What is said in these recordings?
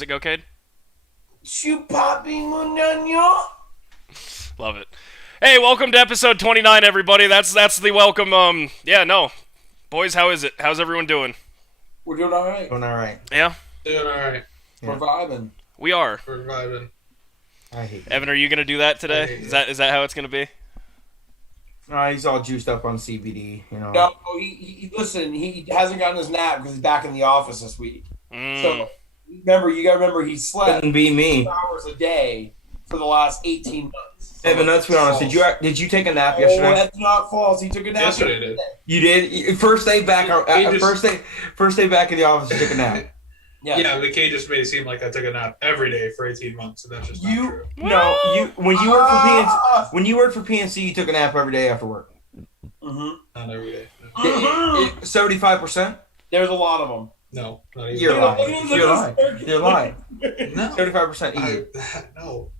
How's it go, Cade? Chupapi Munano. Love it. Hey, welcome to episode 29, everybody. That's the welcome. Yeah, no. Boys, how is it? How's everyone doing? We're doing all right. Doing all right. Yeah? Doing alright. We're vibing. We are. We're vibing. I hate Evan, are you going to do that today? Is that how it's going to be? He's all juiced up on CBD, you know. No, listen, he hasn't gotten his nap because he's back in the office this week. So you gotta remember he slept Couldn't be me. 2 hours a day for the last 18 months. Evan, let's be honest. Did you take a nap yesterday? Oh, that's not false. He took a nap Yesterday did. You did. First day back. Just- First day back in the office. You took a nap. Yeah, the K just made it seem like I took a nap every day for 18 months, and that's just not true. No, when you worked for PNC, you took a nap every day after work. Mm-hmm. Not every day. 75%. There's a lot of them. No, not even. You're lying. You're lying. No. 75% easy. No.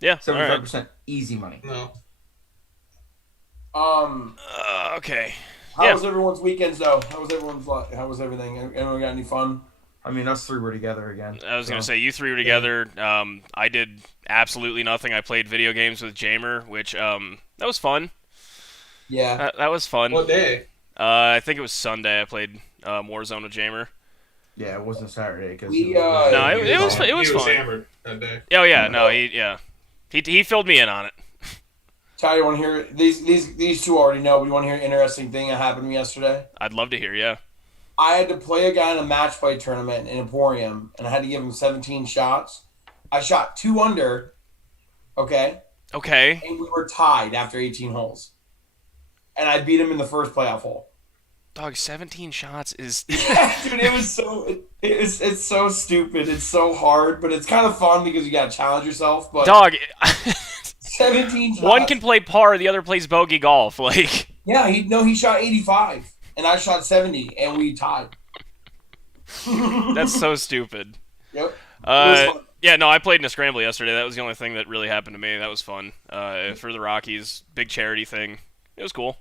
Yeah. All right. 75% easy money. No. Okay. How was everyone's weekends though? How was everything? Anyone got any fun? I mean, us three were together again. I was going to say, you three were together. I did absolutely nothing. I played video games with Jamer, which, that was fun. Yeah. That was fun. What day? I think it was Sunday I played Warzone with Jamer. Yeah, it wasn't Saturday because it was He was fun. hammered that day. Oh yeah, no, he filled me in on it. Ty, you want to hear these two already know, but you want to hear an interesting thing that happened to me yesterday? I'd love to hear. Yeah. I had to play a guy in a match play tournament in Emporium, and I had to give him 17 shots. I shot 2 under, okay? Okay. And we were tied after 18 holes. And I beat him in the first playoff hole. Dog, 17 shots is... Yeah, dude, it was so... It's so stupid. It's so hard, but it's kind of fun because you got to challenge yourself. But Dog... 17 shots. One can play par, the other plays bogey golf. Like... Yeah, he shot 85, and I shot 70, and we tied. That's so stupid. Yep. Yeah, no, I played in a scramble yesterday. That was the only thing that really happened to me. That was fun. For the Rockies, big charity thing. It was cool.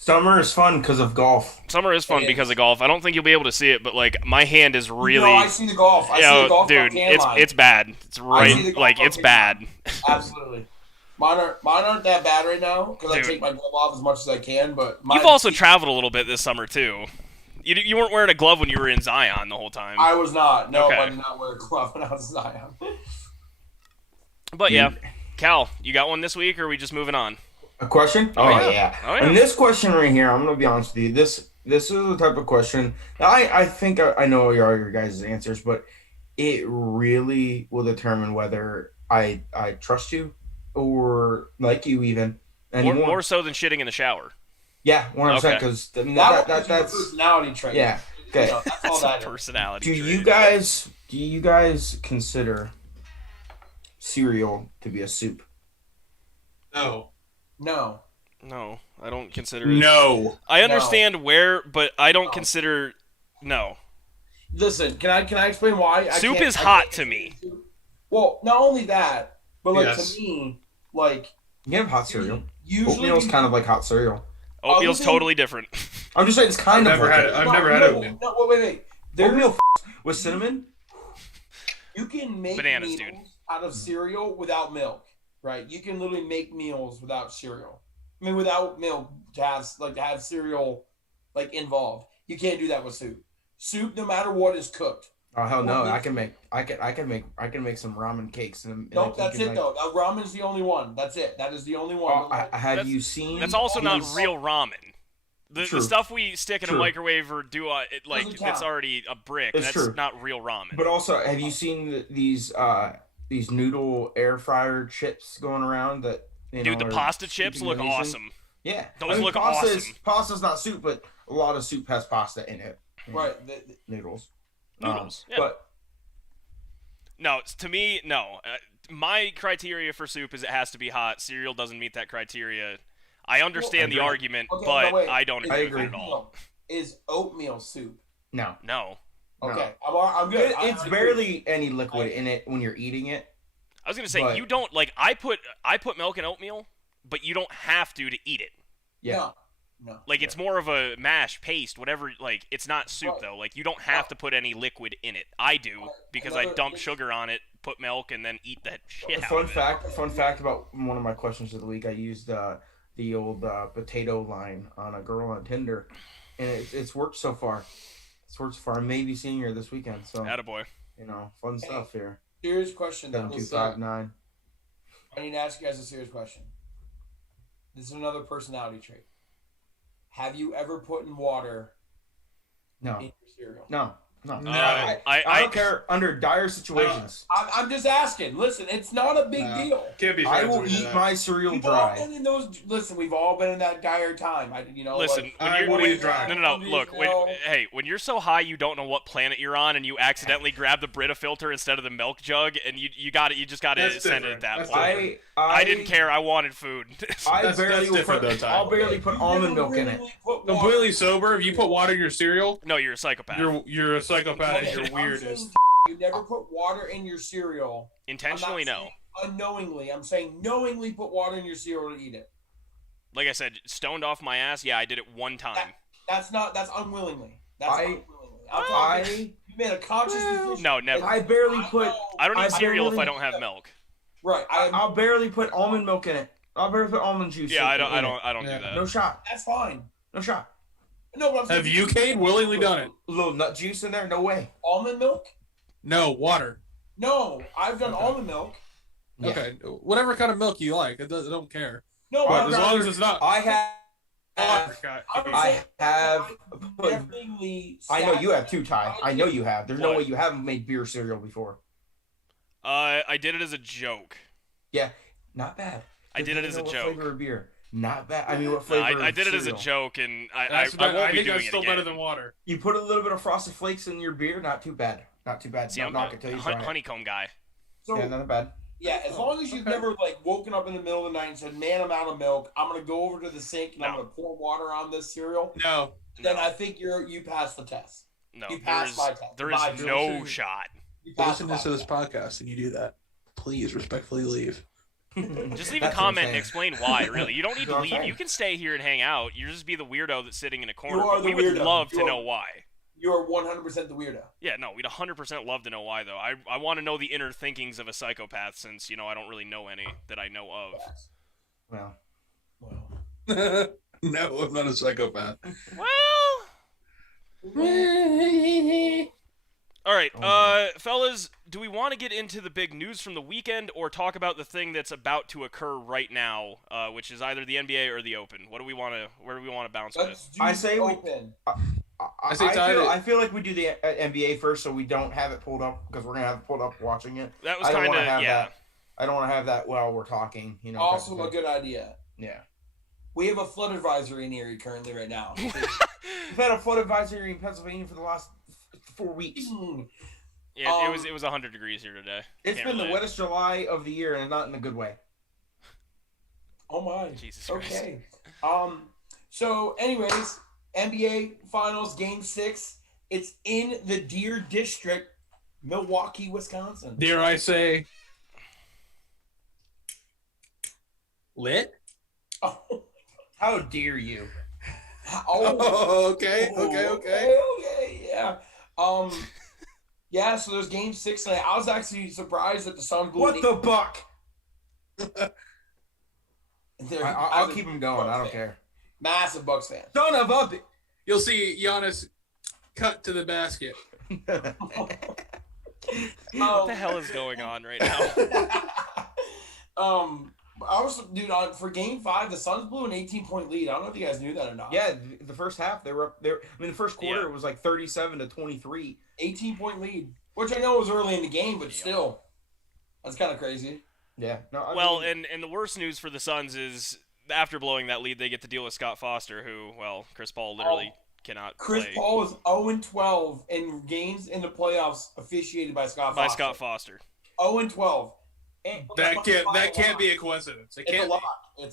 Summer is fun because of golf. Summer is fun because of golf. I don't think you'll be able to see it, but like my hand is really. No, I see the golf. I see the golf. Dude, it's bad. It's right, like it's bad. Absolutely. Mine aren't that bad right now because I take my glove off as much as I can. But you've also traveled a little bit this summer too. You weren't wearing a glove when you were in Zion the whole time. I was not. No, okay. I did not wear a glove when I was in Zion. But yeah, Cal, you got one this week, or are we just moving on? A question? Oh yeah. And this question right here, I'm gonna be honest with you. This is the type of question I think I know your guys' answers, but it really will determine whether I trust you or like you even. More so than shitting in the shower. Yeah, 100%. Because I mean, that's a personality trait. Yeah. Okay. You know, that's all that personality. Do you guys consider cereal to be a soup? No. No, I don't consider it. No. I understand where, but I don't consider. No. Listen, can I explain why? Soup is hot to me. Well, not only that, but like to me, like you can have hot cereal. Usually, oatmeal's kind of like hot cereal. Oatmeal's totally different. I'm just saying it's kind of. I've never had oatmeal. No, wait. Oatmeal with cinnamon. You can make bananas, meals dude. out of cereal without milk, right? You can literally make meals without cereal. I mean, without milk to have cereal like involved. You can't do that with soup. Soup, no matter what, is cooked. Oh hell no! I can make some ramen cakes. Nope, that's it though. Ramen is the only one. That's it. That is the only one. Have you seen? That's also not real ramen. The stuff we stick in a microwave or do it's already a brick. That's not real ramen. But also, have you seen these noodle air fryer chips going around that? Dude, the pasta chips look awesome. Yeah, those look awesome. Pasta's not soup, but a lot of soup has pasta in it. Right, noodles. Yeah. But no, to me, no. My criteria for soup is it has to be hot. Cereal doesn't meet that criteria. I understand the argument, but I don't agree with it at all. Is oatmeal soup? No. Okay, I'm good. It's barely any liquid in it when you're eating it. I was gonna say you don't I put milk in oatmeal, but you don't have to eat it. Yeah. No. No. Like, it's more of a mash, paste, whatever. Like, it's not soup, though. Like, you don't have to put any liquid in it. I do, because I dump sugar on it, put milk, and then eat that shit out of it. Fun fact about one of my questions of the week, I used the old potato line on a girl on Tinder, and it's worked so far. It's worked so far. I may be seeing her this weekend, so Attaboy. Fun stuff here. Serious question. 7259. I need to ask you guys a serious question. This is another personality trait. Have you ever put in water in your cereal? No. I don't care under dire situations. I'm just asking. Listen, it's not a big deal. Can't be. I will eat my cereal dry. Listen, we've all been in that dire time. Listen, no. Look, when you're so high, you don't know what planet you're on, and you accidentally grab the Brita filter instead of the milk jug, and you just got to send it at that point. I didn't care. I wanted food. I'll barely put almond milk in it. Completely sober. If you put water in your cereal, no, you're a psychopath. You're a psychopath. You're weirdest. You never put water in your cereal. Intentionally, no. Unknowingly. I'm saying knowingly put water in your cereal to eat it. Like I said, stoned off my ass, yeah, I did it one time. That's unwillingly. You made a conscious decision. No, never. I barely put... I don't eat cereal if I don't have milk. Right. I'll barely put almond milk in it. I'll barely put almond juice in it. Yeah, I don't do that. No shot. That's fine. No shot. No, but have you, Cade, willingly done it? A little nut juice in there? No way. Almond milk? No, water. No, I've done almond milk. Yeah. Okay, whatever kind of milk you like. I don't care. No, as long as it's not. I know you have too, Ty. I know you have. There's no way you haven't made beer cereal before. I did it as a joke. Yeah, not bad. I did it as a joke. What flavor of beer? Not bad. I mean, what flavor? I did it as a joke, and I won't be doing it again. Still better than water. You put a little bit of Frosted Flakes in your beer. Not too bad. Not too bad. See, I'm not gonna tell you honeycomb guy. So, yeah, not bad. Yeah, as long as you've never woken up in the middle of the night and said, "Man, I'm out of milk. I'm gonna go over to the sink and I'm gonna pour water on this cereal." No. Then I think you passed the test. No, you passed my test. There is no shot. Listen to this podcast and you do that. Please respectfully leave. Just leave a comment and explain why, really. You don't need to leave. You can stay here and hang out. You just be the weirdo that's sitting in a corner. We would love to know why. You're 100% the weirdo. Yeah, no, we'd 100% love to know why, though. I want to know the inner thinkings of a psychopath since, I don't really know any that I know of. Well. No, I'm not a psychopath. Well... All right, fellas, do we want to get into the big news from the weekend or talk about the thing that's about to occur right now, which is either the NBA or the Open? Where do we want to bounce with? I say Open. I feel like we do the NBA first, so we don't have it pulled up because we're gonna have it pulled up watching it. That was kind of I don't want to have that while we're talking. Also a good idea. Yeah. We have a flood advisory in Erie currently right now. We've had a flood advisory in Pennsylvania for the last 4 weeks. Yeah, it was 100 degrees here today. It's been the wettest July of the year, and not in a good way. Oh my. Jesus Christ. Okay. So, anyways, NBA Finals Game 6. It's in the Deer District, Milwaukee, Wisconsin. Dare I say, lit? Oh. How dare you? Okay, yeah. Yeah, so there's Game 6 tonight. I was actually surprised that the Suns blew. What the buck? I'll keep him going. I don't care. Massive Bucks fan. Son of a bitch. You'll see Giannis cut to the basket. What the hell is going on right now? For Game 5, the Suns blew an 18-point lead. I don't know if you guys knew that or not. Yeah, the first half they were up there. I mean, the first quarter it was like 37-23. 18-point lead, which I know was early in the game, but still, that's kind of crazy. Yeah. No. And the worst news for the Suns is after blowing that lead, they get to deal with Scott Foster, who, Chris Paul literally cannot play. Chris Paul is 0-12 in games in the playoffs officiated by Scott Foster. 0-12. That can't be a coincidence. It's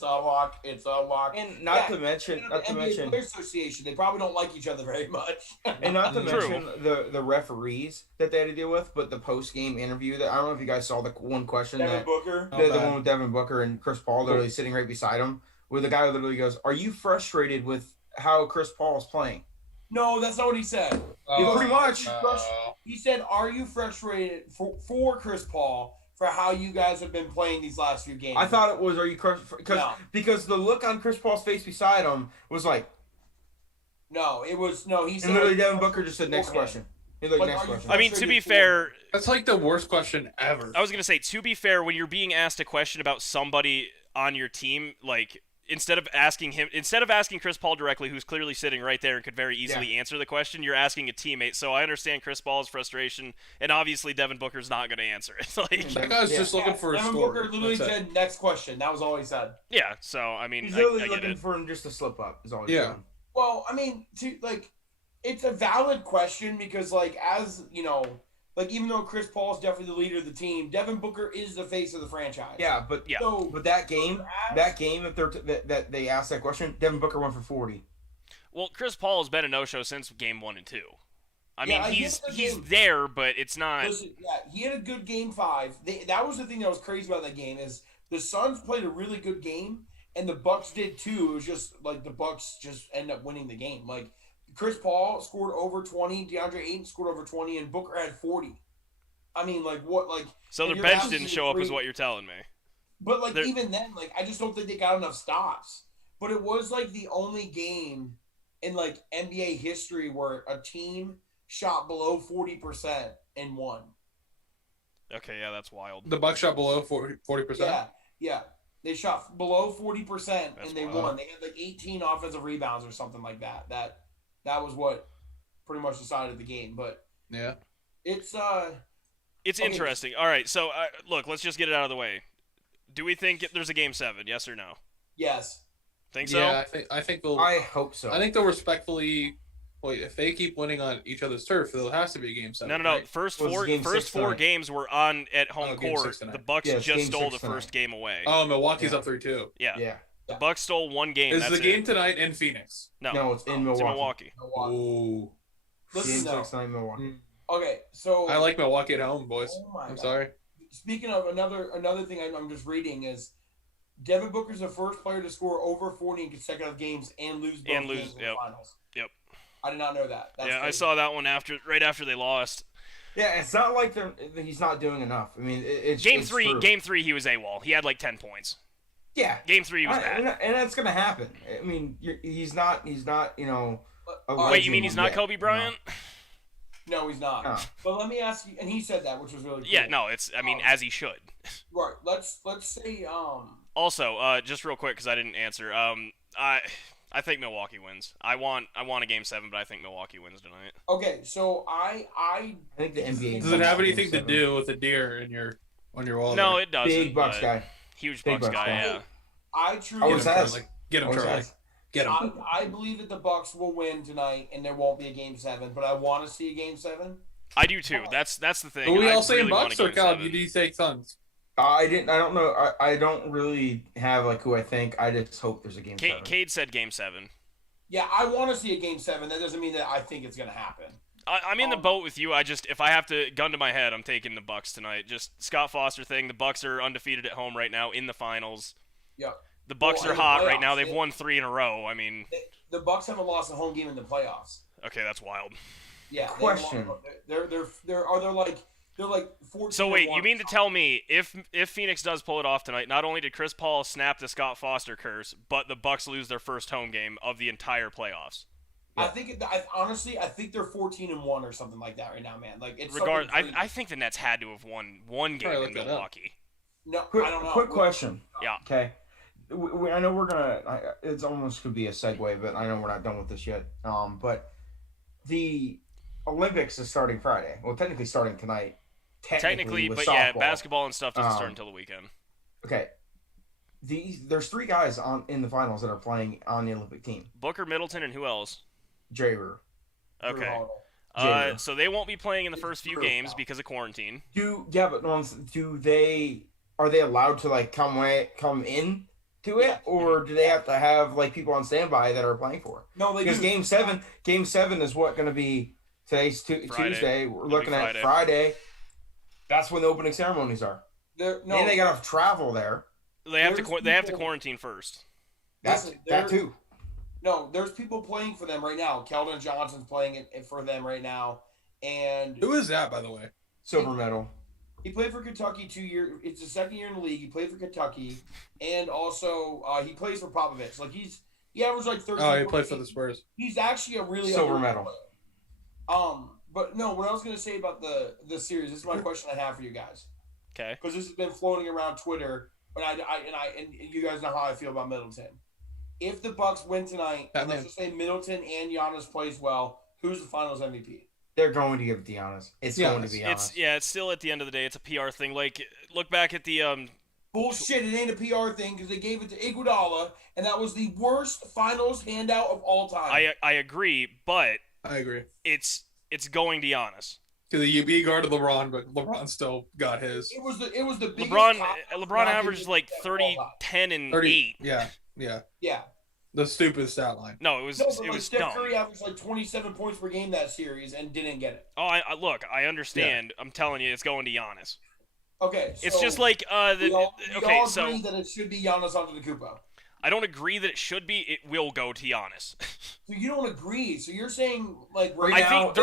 a lock. And not to mention, NBA Players Association, they probably don't like each other very much. And not to mention the referees that they had to deal with, but the post game interview that I don't know if you guys saw the one question Devin Booker. The one with Devin Booker and Chris Paul literally sitting right beside him where the guy literally goes, "Are you frustrated with how Chris Paul is playing?" No, that's not what he said. Pretty much. He said, "Are you frustrated for Chris Paul for how you guys have been playing these last few games?" I thought it was, "Are you because the look on Chris Paul's face beside him was like, no, it was no. He said, and literally Devin Booker just said, "Next question." He's like, "Next question." I mean, to be fair, that's like the worst question ever. I was gonna say, to be fair, when you're being asked a question about somebody on your team, like. Instead of asking Chris Paul directly, who's clearly sitting right there and could very easily answer the question, you're asking a teammate. So I understand Chris Paul's frustration, and obviously Devin Booker's not going to answer it. Like, that guy's just looking for a Devin story. Booker literally said, "Next question." That was all he said. Yeah. So I mean, he's really I looking it. for him just to slip up. Is all he's doing. Well, I mean, it's a valid question because, like, as you know. Like, even though Chris Paul is definitely the leader of the team, Devin Booker is the face of the franchise. Yeah, but that game that they asked that question, Devin Booker went for 40. Well, Chris Paul has been a no-show since game 1 and 2. I mean, he's there, but it's not. Listen, he had a good game 5. That was the thing that was crazy about that game is the Suns played a really good game, and the Bucks did too. It was just like the Bucks just end up winning the game. Like. Chris Paul scored over 20, DeAndre Ayton scored over 20, and Booker had 40. I mean, like, what, like... So their bench didn't show up is what you're telling me. But, like, even then, like, I just don't think they got enough stops. But it was, like, the only game in, like, NBA history where a team shot below 40% and won. Okay, yeah, that's wild. The Bucks shot below 40%? Yeah. They shot below 40% and they won. They had, like, 18 offensive rebounds or something like that. That was what pretty much decided the game, but yeah, it's interesting. All right, so look, let's just get it out of the way. Do we think there's a game 7? Yes or no? Yes. Think so? Yeah, I think they'll. I hope so. I think they'll respectfully. Wait, if they keep winning on each other's turf, there has to be a game 7. No. Right? First four games were on at home court. The Bucks just stole the first game away. Oh, Milwaukee's up 3-2. Yeah. The Bucks stole one game. Is the game tonight in Phoenix? No, it's in Milwaukee. Ooh. Listen, Game 6 tonight in Milwaukee. Okay, so I like Milwaukee at home, boys. I'm sorry. Speaking of another thing I'm just reading is Devin Booker's the first player to score over 40 in consecutive games and lose both games in the finals. Yep. I did not know that. That's crazy. I saw that one right after they lost. Yeah, it's not like he's not doing enough. I mean, it's Game it's 3. True. Game 3, he was AWOL. He had like 10 points. Yeah. Game 3 was bad. And that's gonna happen. I mean, he's not. You know. Wait, you mean he's not Kobe Bryant? No, he's not. No. But let me ask you, and he said that, which was really cool. Yeah, no, it's. I mean, as he should. Right. Let's say. Also, just real quick because I didn't answer. I think Milwaukee wins. I want a game 7, but I think Milwaukee wins tonight. Okay, so I think the NBA. Does it have anything to do with the deer on your wall? No, it doesn't. Big Bucks guy. Huge Bucks guy. Yeah. I truly. Get him, Charlie. Get him. I believe that the Bucks will win tonight, and there won't be a game 7. But I want to see a game 7. I do too. That's the thing. Are we all saying Bucks or Cal? Do you say Suns? I don't know. I don't really have like who I think. I just hope there's a game 7. Cade said game 7. Yeah, I want to see a game 7. That doesn't mean that I think it's gonna happen. I'm in the boat with you. If I have to gun to my head, I'm taking the Bucks tonight. Just Scott Foster thing. The Bucks are undefeated at home right now in the finals. Yeah. The Bucks are hot right now. They've won 3 in a row. I mean, the Bucks haven't lost a home game in the playoffs. Okay, that's wild. Yeah. Question. They're like 14. So wait, you mean to tell me if Phoenix does pull it off tonight, not only did Chris Paul snap the Scott Foster curse, but the Bucks lose their first home game of the entire playoffs? Yeah. Honestly, I think they're 14-1 or something like that right now, man. Like it's I think the Nets had to have won one game in Milwaukee. No, I don't know. Quick question. Yeah. Okay. I know we're gonna. It's almost could be a segue, but I know we're not done with this yet. But the Olympics is starting Friday. Well, technically starting tonight. Technically, but softball. Yeah, basketball and stuff doesn't start until the weekend. Okay. There's 3 guys in the finals that are playing on the Olympic team. Booker, Middleton, and who else? Jaber. Okay. So they won't be playing in the first few games because of quarantine. Are they allowed to like come in to it, or do they have to have like people on standby that are playing for it? No, because Game 7 is what going to be today's Tuesday. We're looking at Friday. That's when the opening ceremonies are. And they got to travel there. They have to quarantine first. That too. No, there's people playing for them right now. Keldon Johnson's playing it for them right now. And who is that, by the way? Silver medal. He played for Kentucky 2 years. It's his second year in the league. He played for Kentucky, and also he plays for Popovich. Like he averaged like 13. Oh, he played for the Spurs. He's actually a really silver medal. Player. But no, what I was going to say about the series. This is my question I have for you guys. Okay. Because this has been floating around Twitter, and you guys know how I feel about Middleton. If the Bucks win tonight, let's just say Middleton and Giannis plays well, who's the Finals MVP? They're going to give it to Giannis. It's going to be Giannis. It's still at the end of the day, it's a PR thing. Like, look back at the Bullshit! It ain't a PR thing because they gave it to Iguodala, and that was the worst Finals handout of all time. I agree, but I agree. It's going to Giannis. Because the UB guarded LeBron, but LeBron still got his. It was the biggest LeBron averaged like 30, 10, and 8. Yeah. Yeah. The stupid stat line. No, it was Steph dumb. Curry averaged like 27 points per game that series and didn't get it. Oh, I understand. Yeah. I'm telling you, it's going to Giannis. Okay, so it's just like we all agree that it should be Giannis Antetokounmpo. I don't agree that it should be. It will go to Giannis. So you don't agree. So you're saying like I think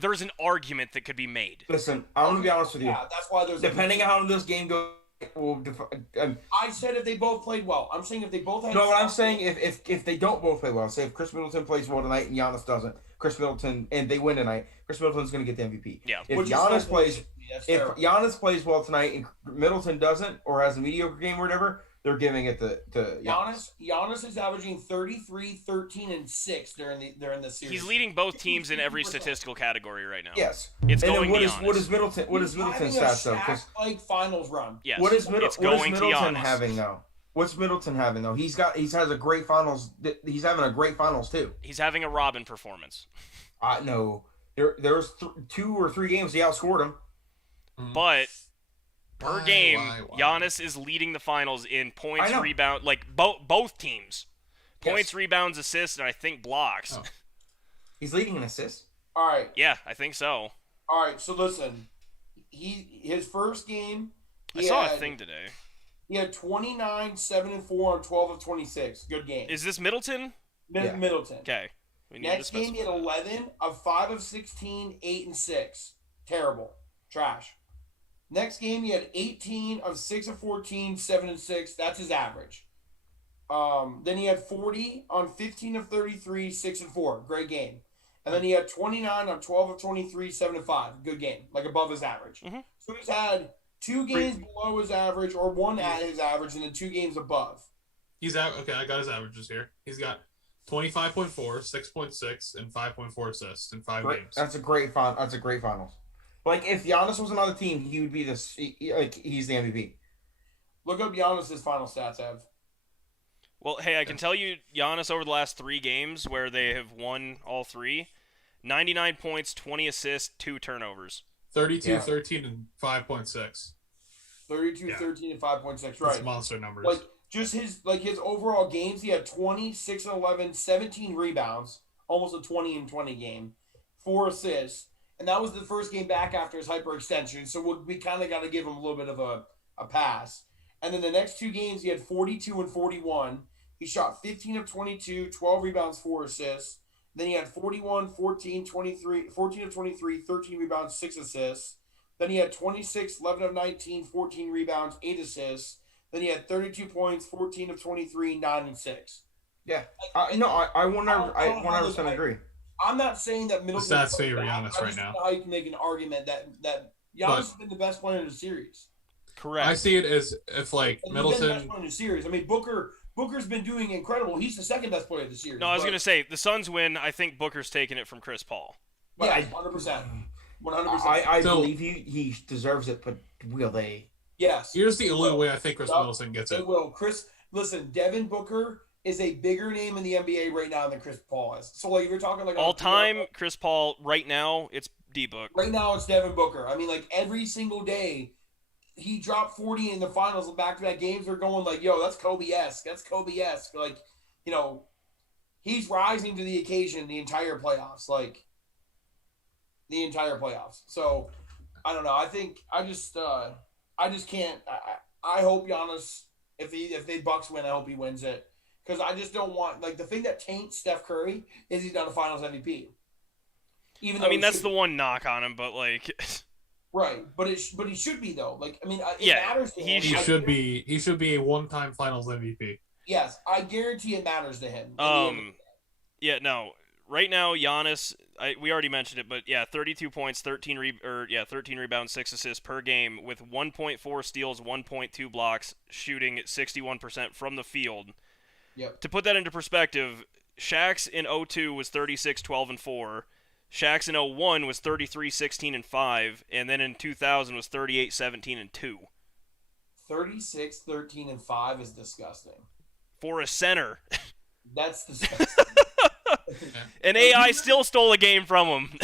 there's an argument that could be made. Listen, I'm gonna be honest with you. Yeah, that's why there's depending on how this game goes. I said if they both played well. I'm saying if they both had. No, what I'm saying if they don't both play well, say if Chris Middleton plays well tonight and Giannis doesn't, Chris Middleton and they win tonight, Chris Middleton's going to get the MVP. Yeah. If Giannis plays well tonight and Middleton doesn't or has a mediocre game or whatever, they're giving it to Giannis. Giannis is averaging 33, 13, and 6 during the series. He's leading both teams in every statistical category right now. Yes. It's going to Giannis. What is Middleton's stats though? Like finals run. Yes. What is Middleton having though? What's Middleton having though? He has a great finals. He's having a great finals too. He's having a Robin performance. No. There was 2 or 3 games he outscored him. But per game, Giannis is leading the finals in points, rebound, like both teams. Points, rebounds, assists, and I think blocks. Oh. He's leading in assists? All right. Yeah, I think so. All right, so listen. His first game, I saw a thing today. He had 29, 7 and 4 on 12 of 26. Good game. Is this Middleton? Middleton. Okay. Next game, he had 11 of 5 of 16, 8 and 6. Terrible. Trash. Next game, he had 18 of 6 of 14, 7 and 6. That's his average. Then he had 40 on 15 of 33, 6 and 4. Great game. And then he had 29 on 12 of 23, 7 and 5. Good game. Like above his average. Mm-hmm. So he's had 2 games below his average or 1 at his average and then 2 games above. Okay, I got his averages here. He's got 25.4, 6.6, and 5.4 assists in 5 games. That's a great finals. Like, if Giannis was another team, he would be he's the MVP. Look up Giannis' final stats, Ev. Well, hey, I can tell you Giannis over the last 3 games where they have won all 3, 99 points, 20 assists, 2 turnovers. 32, 13, and 5.6. 32, 13, and 5.6, right. That's monster numbers. Like, just his overall games, he had 20, 6 and 11, 17 rebounds, almost a 20 and 20 game, 4 assists. And that was the first game back after his hyperextension, so we kind of got to give him a little bit of a pass. And then the next 2 games, he had 42 and 41. He shot 15 of 22, 12 rebounds, 4 assists. Then he had 41, 14, 23, 14 of 23, 13 rebounds, 6 assists. Then he had 26, 11 of 19, 14 rebounds, 8 assists. Then he had 32 points, 14 of 23, 9 and 6. Yeah. I 100% agree. I'm not saying that Middleton. The stats favor Giannis right now. How you can make an argument that Giannis has been the best player in the series. Correct. I see it as if like Middleton. The best player in the series. I mean, Booker's been doing incredible. He's the second best player of the series. No, I was gonna say the Suns win. I think Booker's taking it from Chris Paul. Yeah, 100%. 100%. I believe he deserves it, but will they? Yes. Here's the only way I think Chris Middleton gets it. They will. Listen, Devin Booker is a bigger name in the NBA right now than Chris Paul is. So, like, if you're talking like all time, Chris Paul. Right now, it's D-Book. Right now, it's Devin Booker. I mean, like every single day, he dropped 40 in the finals of back-to-back games. They're going like, "Yo, that's Kobe-esque. That's Kobe-esque." Like, he's rising to the occasion the entire playoffs. Like, the entire playoffs. So, I don't know. I think I just can't. I hope Giannis. If they Bucks win, I hope he wins it. Because I just don't want the thing that taints Steph Curry is he's not a Finals MVP. Even though that's the one knock on him, but right, but he should be though. It matters to him. He should be a one-time Finals MVP. Yes, I guarantee it matters to him. Yeah, no. Right now, Giannis, we already mentioned it, but 32 points, 13 rebounds, 6 assists per game with 1.4 steals, 1.2 blocks, shooting 61% from the field. Yep. To put that into perspective, Shaq's in 02 was 36, 12, and 4. Shaq's in 01 was 33, 16, and 5, and then in 2000 was 38, 17, and 2. 36, 13, and 5 is disgusting. For a center. That's disgusting. And AI still stole a game from him.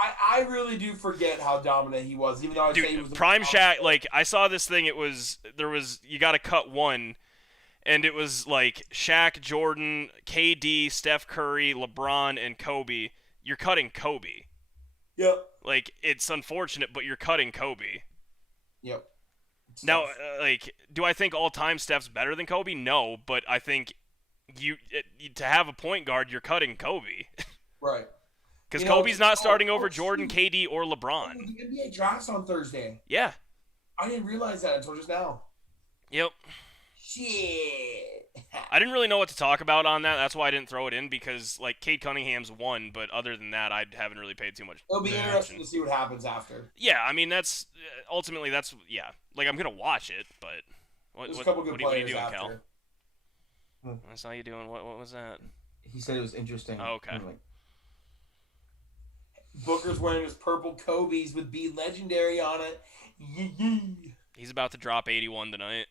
I really do forget how dominant he was, even though I say he was prime Shaq. I saw this thing. You got to cut one, and it was Shaq, Jordan, KD, Steph Curry, LeBron, and Kobe. You're cutting Kobe. Yep. It's unfortunate, but you're cutting Kobe. Yep. Now, do I think all-time Steph's better than Kobe? No, but I think to have a point guard, you're cutting Kobe. Right. Because Kobe's not starting over Jordan, KD, or LeBron. The NBA drafts on Thursday. Yeah. I didn't realize that until just now. Yep. Shit. I didn't really know what to talk about on that. That's why I didn't throw it in, because Cade Cunningham's won, but other than that, I haven't really paid too much It'll be attention. interesting to see what happens after. Yeah, that's ultimately I'm gonna watch it, but There's a couple good what are you players doing, after. Cal? I saw you doing what was that? He said it was interesting. Oh, okay. Booker's wearing his purple Kobe's with Be Legendary on it. He's about to drop 81 tonight.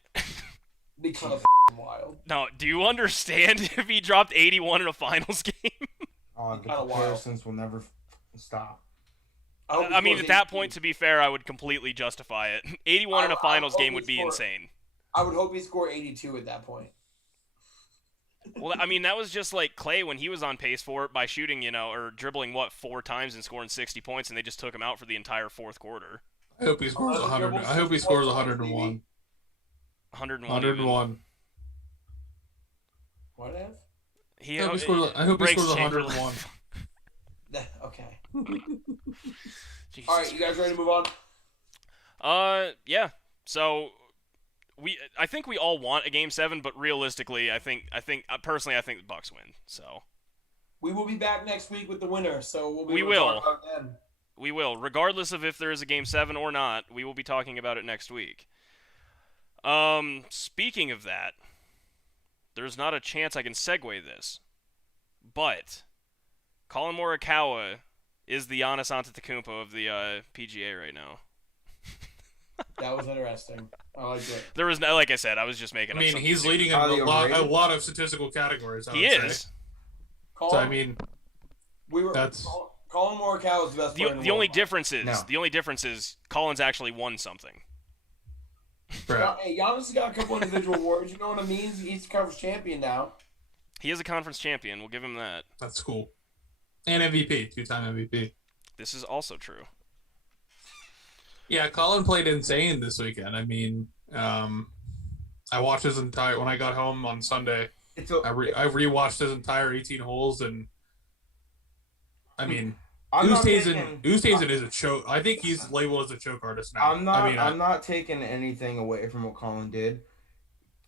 Be kind of wild. No, do you understand if he dropped 81 in a finals game? The comparisons will never stop. I mean, at that point, to be fair, I would completely justify it. 81 in a finals game would be insane. I would hope he scored 82 at that point. Well, that was just like Clay when he was on pace for it by shooting, or dribbling, 4 times and scoring 60 points, and they just took him out for the entire fourth quarter. I hope he scores 100. I hope he scores 101. 101. What if? I hope he scores 101. Okay. All right, you guys ready to move on? Yeah. So I think we all want a Game 7, but realistically, I think personally, I think the Bucks win. So we will be back next week with the winner. So we will. We will, regardless of if there is a Game 7 or not. We will be talking about it next week. Speaking of that, there's not a chance I can segue this, but Colin Morikawa is the Giannis Antetokounmpo of the PGA right now. That was interesting. I liked it. There was no, like I said, I was just making. He's leading in a lot of statistical categories. He is. Colin, Colin Morikawa is the best player in the only world. The only difference is Colin's actually won something. Hey, Giannis has got a couple individual awards. You know what it means? He's a conference champion now. He is a conference champion. We'll give him that. That's cool. And MVP, 2-time MVP. This is also true. Yeah, Colin played insane this weekend. I watched his entire. When I got home on Sunday, I rewatched his entire 18 holes, and Oosthuizen is a choke. I think he's labeled as a choke artist now. I'm not taking anything away from what Colin did,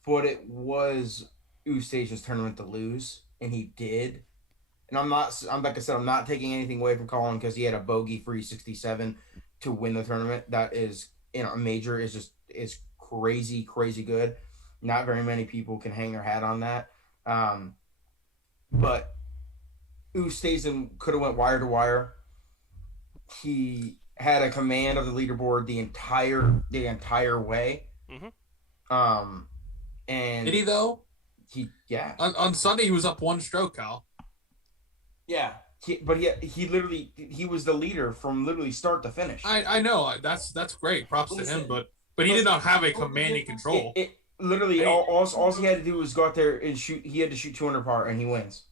but it was Oosthuizen's tournament to lose, and he did. And I'm like I said, I'm not taking anything away from Colin because he had a bogey-free 67 to win the tournament. That is, in a major, is crazy, crazy good. Not very many people can hang their hat on that. But Oosthuizen could have went wire to wire. He had a command of the leaderboard the entire way. Mm-hmm. And did he though? On Sunday he was up 1 stroke, Cal. Yeah. He was the leader from literally start to finish. I know that's great. Props to him, but he did not have a commanding control. Literally all he had to do was go out there and shoot. He had to shoot 200 par and he wins.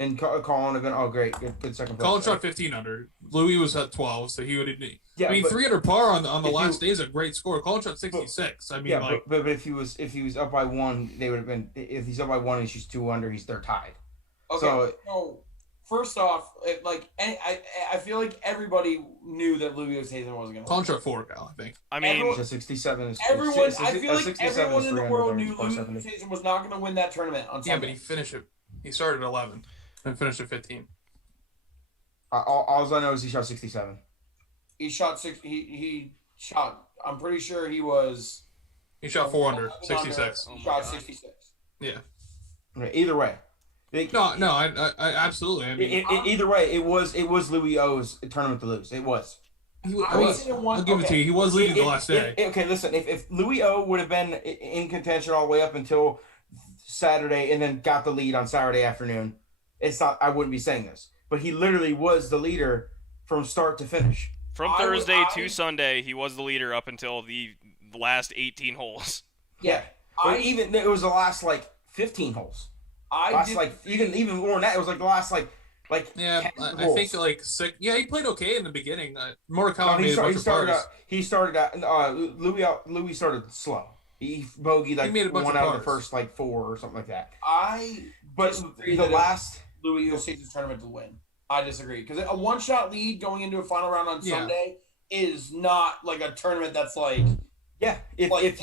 And Colin have been great, good second place. Colin shot 15 under. Louis was at 12, so he would. Yeah, I mean, 300 par on the last day is a great score. Colin shot 66. I mean, yeah, but if he was up by one, they would have been. If he's up by one and he's 2 under, they're tied. Okay. So first off, I feel like everybody knew that Louis Oosthuizen wasn't going to. Colin shot 4, Cal, I think. I mean, 67 is everyone. I feel like everyone in the world knew Louis Oosthuizen was not going to win that tournament on Sunday. Yeah, but he finished it. He started at 11 and finished at 15. All I know is he shot 67. He shot six. He shot. I'm pretty sure he was. He shot 4 under, 66. He shot 66. Yeah. Either way. No, I absolutely. I mean, either way, it was Louis O's tournament to lose. It was. I'll give it to you. He was leading the last day. Okay, listen. If Louis O would have been in contention all the way up until Saturday and then got the lead on Saturday afternoon, I wouldn't be saying this. But he literally was the leader from start to finish. From Thursday to Sunday, he was the leader up until the last 18 holes. Yeah. It was the last 15 holes. Even more than that, it was the last yeah, I think 6. Yeah, he played okay in the beginning. Morikawa made a bunch of pars. He started out. Louis started slow. He bogeyed one out of the first 4 or something like that. Louis Oosthuizen's tournament to win. I disagree because a one-shot lead going into a final round on Sunday is not a tournament that's if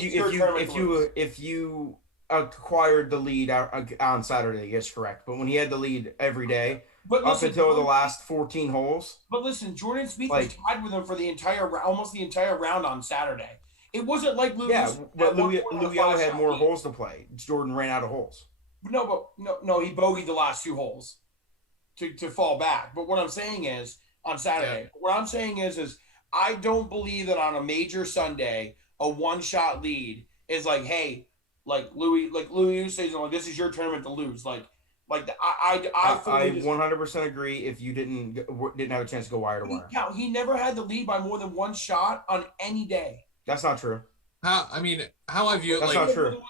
you acquired the lead on Saturday, yes, correct. But when he had the lead every day up until the last 14 holes. But listen, Jordan Spieth was tied with him for almost the entire round on Saturday. It wasn't like Louis. Yeah, but Louis had more holes to play. Jordan ran out of holes. No, he bogeyed the last 2 holes to fall back. But what I'm saying is on Saturday, I don't believe that on a major Sunday, a one-shot lead is Louis Oosthuizen, this is your tournament to lose. I 100% agree. If you didn't have a chance to go wire to wire, he never had the lead by more than 1 shot on any day. That's not true. How I view it, that's not true.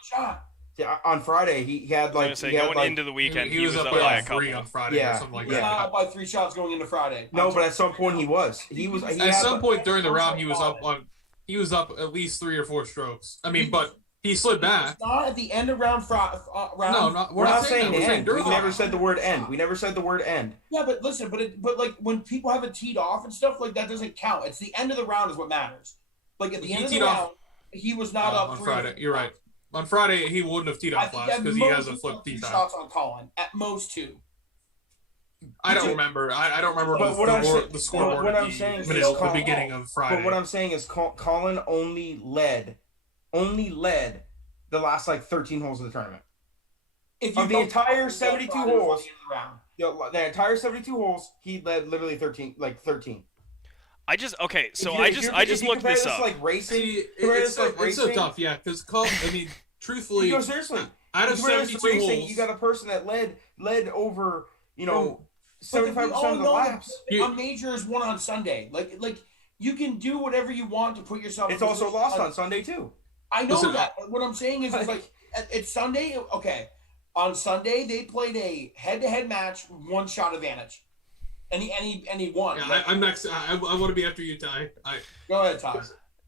Yeah, on Friday he had going into the weekend he was up by a couple on Friday or something like that. Up by 3 shots going into Friday. No, but at some point he was. At some point during the round he was up at least 3 or 4 strokes. But he slid back. Not at the end of round. No, we're not saying end. We never said the word end. We never said the word end. Yeah, but listen, but when people have it teed off and stuff that doesn't count. It's the end of the round is what matters. At the end of the round, he was not up on Friday. You're right. On Friday, he wouldn't have teed off last because he has a flip tee time. Shots on Colin, at most 2. I don't remember. I don't remember the scoreboard at the beginning of Friday. But what I'm saying is Colin only led the last 13 holes of the tournament. Of the entire 72 holes, the entire 72 holes, he led literally 13. I just looked this up. Racing, it's so tough, yeah. Because truthfully, seriously, out of 72 holes, you got a person that led over 75% of the laps. A major is won on Sunday. You can do whatever you want to put yourself. It's also lost on Sunday too. I know that. What I'm saying is, it's Sunday. Okay, on Sunday they played a head-to-head match, 1 shot advantage. And he won. Yeah, I'm next. I want to be after you, Ty. Go ahead, Ty.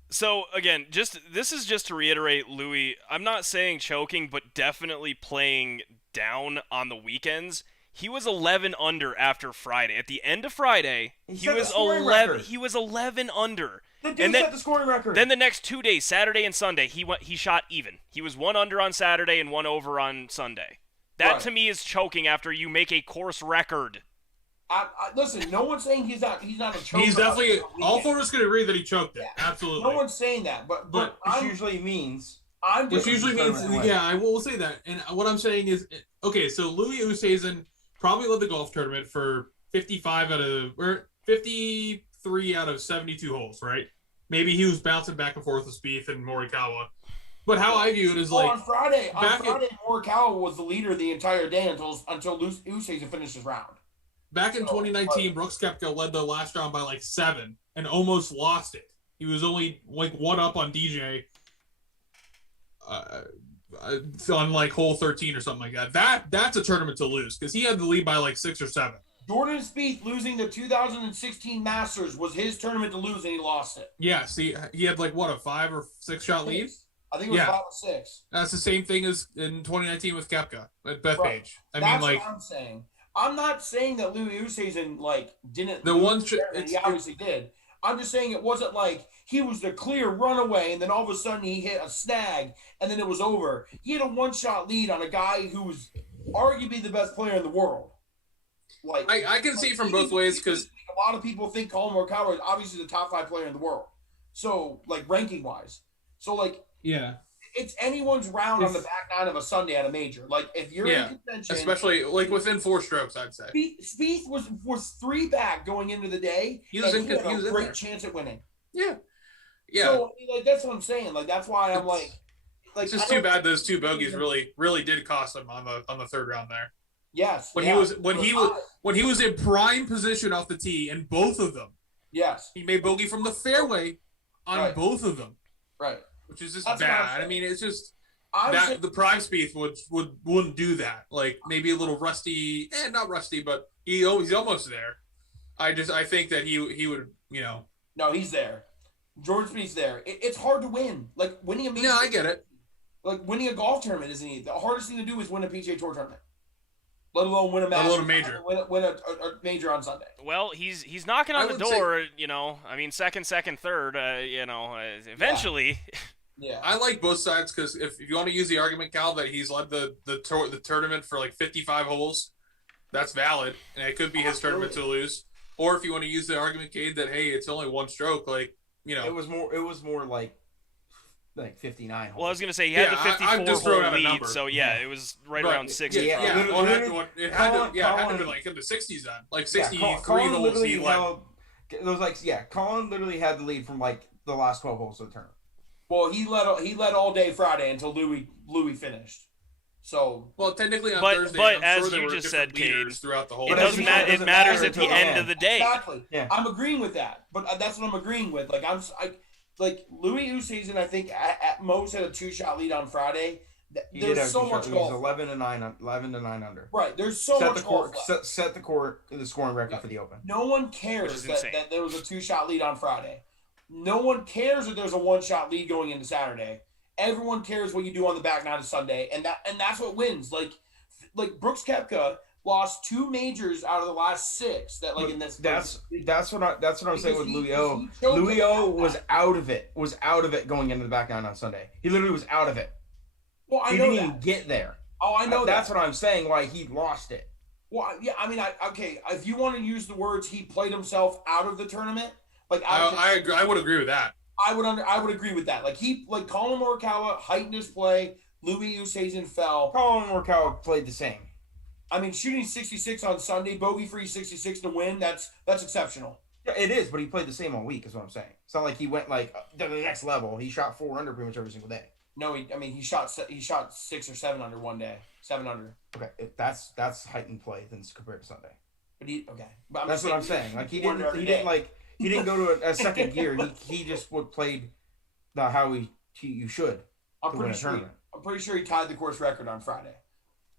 So again, this is just to reiterate, Louis. I'm not saying choking, but definitely playing down on the weekends. He was 11 under after Friday. At the end of Friday, he was 11. He was 11 under. The dude set the scoring record. Then the next 2 days, Saturday and Sunday, he shot even. He was 1 under on Saturday and 1 over on Sunday. That to me is choking after you make a course record. Listen, no one's saying he's not a choker. He's definitely all 4 of us can agree that he choked it. Yeah. Absolutely. No one's saying that, but which usually means yeah, I will say that. And what I'm saying is, okay, so Louis Oosthuizen probably led the golf tournament for 53 out of 72 holes, right? Maybe he was bouncing back and forth with Spieth and Morikawa. But how I view it is on Friday, Morikawa was the leader the entire day until Oosthuizen finished his round. Back in 2019, Brooks Koepka led the last round by 7 and almost lost it. He was only 1 up on DJ. on like hole 13 or something like that. That's a tournament to lose because he had the lead by like 6 or 7. Jordan Spieth losing the 2016 Masters was his tournament to lose, and he lost it. Yeah, see, he had like what, a 5 or 6 shot lead? I think it was 5 or 6. That's the same thing as in 2019 with Koepka at Bethpage. Right. That's what I'm saying. I'm not saying that Louis Oosthuizen didn't. He obviously did. I'm just saying it wasn't like he was the clear runaway, and then all of a sudden he hit a snag, and then it was over. He had a 1-shot lead on a guy who was arguably the best player in the world. Like I can see from both ways because a lot of people think Colin Morikawa is obviously the top 5 player in the world. So like ranking wise, it's anyone's round on the back 9 of a Sunday at a major. Like if you're in contention, especially like within 4 strokes, I'd say. Spieth was 3 back going into the day. He had a great chance at winning. Yeah. So like that's what I'm saying. Like that's why I'm like it's just too bad those 2 bogeys really did cost him on the 3rd round there. Yes. When he was in prime position off the tee in both of them. Yes. He made bogey from the fairway on both of them. Right. Which is just bad. I mean, it's just that the prime Spieth wouldn't do that. Like maybe a little rusty, not rusty, but he's almost there. I think that he would, No, he's there. George Spieth's there. It's hard to win. Like winning a major. No, I get it. Like winning a golf tournament isn't easy. The hardest thing to do is win a PGA Tour tournament. Let alone win a Masters, let alone a major. Win a major on Sunday. Well, he's knocking on the door. I mean, second, third. Eventually. Yeah. I like both sides because if you want to use the argument, Cal, that he's led the tournament for like 55 holes, that's valid, and it could be his tournament to lose. Or if you want to use the argument, Cade, that hey, it's only 1 stroke, like it was more like 59 holes. Well, I was gonna say he had the 54 hole lead, so it was around 60. It had to be like in the 60s then, like 63 holes. He led. Colin literally had the lead from like the last 12 holes of the tournament. Well, he led all day Friday until Louis finished. So technically on Thursday, but as you just said, Cade, throughout the whole it doesn't matter. It matters at the end of the day. Exactly. Yeah. I'm agreeing with that, but that's what I'm agreeing with. Like Louis Oosthuizen, I think at most had a 2-shot lead on Friday. There's so much golf. He was 11 to 9 under. Right. There's so much golf. Set the scoring record for the Open. No one cares that there was a 2-shot lead on Friday. No one cares that there's a 1-shot lead going into Saturday. Everyone cares what you do on the back 9 of Sunday, and that's what wins. Like Brooks Koepka lost 2 majors out of the last 6. That's what I'm saying with Louis O. Louis O was out of it. Going into the back 9 on Sunday. He literally was out of it. Well, he didn't even get there. Oh, I know that's what I'm saying. Why he lost it. Well, yeah. I mean, if you want to use the words, he played himself out of the tournament. I agree. I would agree with that. I would agree with that. Like Colin Morikawa heightened his play. Louis Oosthuizen fell. Colin Morikawa played the same. I mean, shooting 66 on Sunday, bogey-free 66 to win, that's exceptional. Yeah, it is, but he played the same all week is what I'm saying. It's not like he went to the next level. He shot 4 under pretty much every single day. No, he shot 6 or 7 under one day. 7 under. Okay, that's heightened play than compared to Sunday. But that's what I'm saying. Like he didn't go to a second gear. He just played how you should. I'm pretty sure he tied the course record on Friday.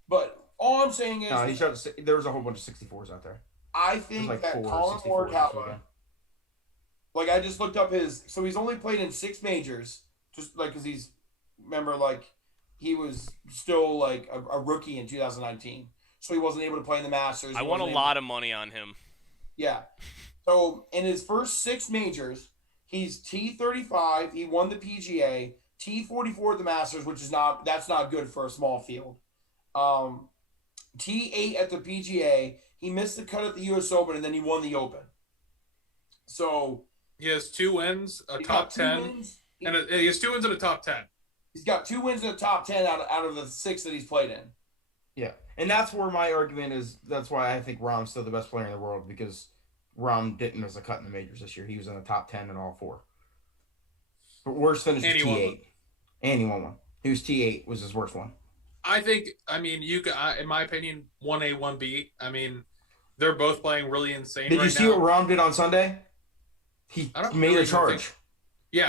But all I'm saying is there was a whole bunch of 64s out there. I think that Colin Morikawa, I just looked up so he's only played in 6 majors, just because he was still a rookie in 2019, so he wasn't able to play in the Masters. I won a lot of money on him. Yeah. So in his first 6 majors, he's T35. He won the PGA. T44 at the Masters, that's not good for a small field. T8 at the PGA. He missed the cut at the U.S. Open, and then he won the Open. So he has 2 wins, a top 10, and he has 2 wins in a top 10. He's got 2 wins in the top 10 out of the 6 that he's played in. Yeah, and that's where my argument is. That's why I think Rahm's still the best player in the world, because Rahm didn't miss a cut in the majors this year. He was in the top 10 in all 4. But worst finish was T8. And he won one. He was T8 was his worst one. You could, in my opinion, 1A, 1B. I mean, they're both playing really insane. Did you see what Rahm did on Sunday? He made a charge. He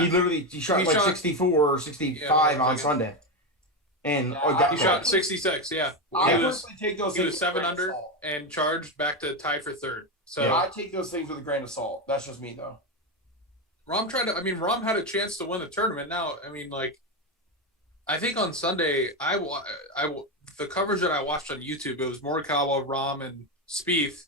shot 64 or 65 on Sunday. And he shot 66. Yeah, I personally take those. He was 7 under and charged back to tied for third. So I take those things with a grain of salt. That's just me though. Rahm had a chance to win the tournament. Now, I mean, like, I think on Sunday, the coverage that I watched on YouTube, it was Morikawa, Rahm, and Spieth,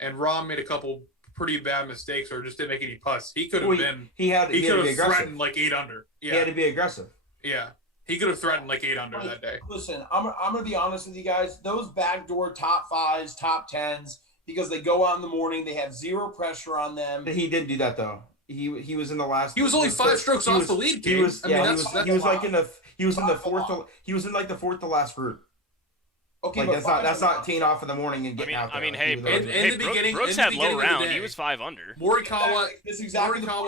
and Rahm made a couple pretty bad mistakes or just didn't make any putts. He could have been. He could have threatened like 8 under. Yeah, he had to be aggressive. Yeah, he could have threatened like 8 under that day. Listen, I'm gonna be honest with you guys. Those backdoor top 5s, top 10s, because they go out in the morning, they have zero pressure on them. He didn't do that though. He was in the last. He was only 5 strokes off the lead. He was in the fourth to last group. Okay, like that's not teeing off in the morning and getting out there. I mean, Brooks had low round. He was 5 under. Morikawa,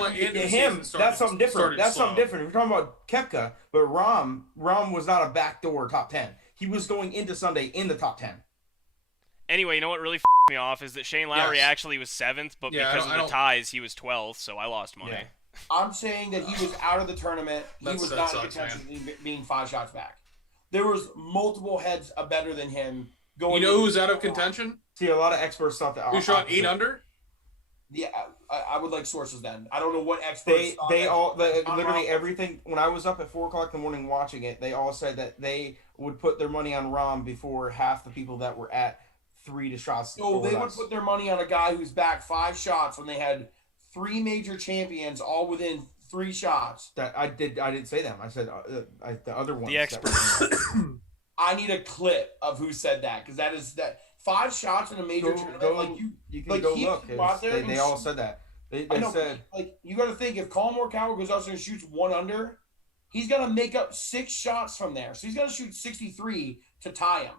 and him. That's something different. That's something different. We're talking about Koepka, but Rahm was not a backdoor top 10. He was going into Sunday in the top 10. Anyway, you know what really me off is that Shane Lowry actually was 7th, but because of the ties, he was 12th, so I lost money. Yeah. I'm saying that he was out of the tournament. He was not in contention being 5 shots back. There was multiple heads better than him going. You know who's out of contention? See, a lot of experts thought that. Who shot 8 under? Yeah, I would like sources then. I don't know what experts. Literally everything. When I was up at 4:00 in the morning watching it, they all said that they would put their money on Rahm before half the people that were at 3 shots. So they would put their money on a guy who's back 5 shots when they had 3 major champions all within 3 shots. That I didn't say them. I said the other ones. The experts. I need a clip of who said that, because that is 5 shots in a major tournament. You can go look. They all said that. They said, like, you got to think, if Colin Morikawa goes out there and shoots 1 under, he's got to make up 6 shots from there. So he's got to shoot 63 to tie him.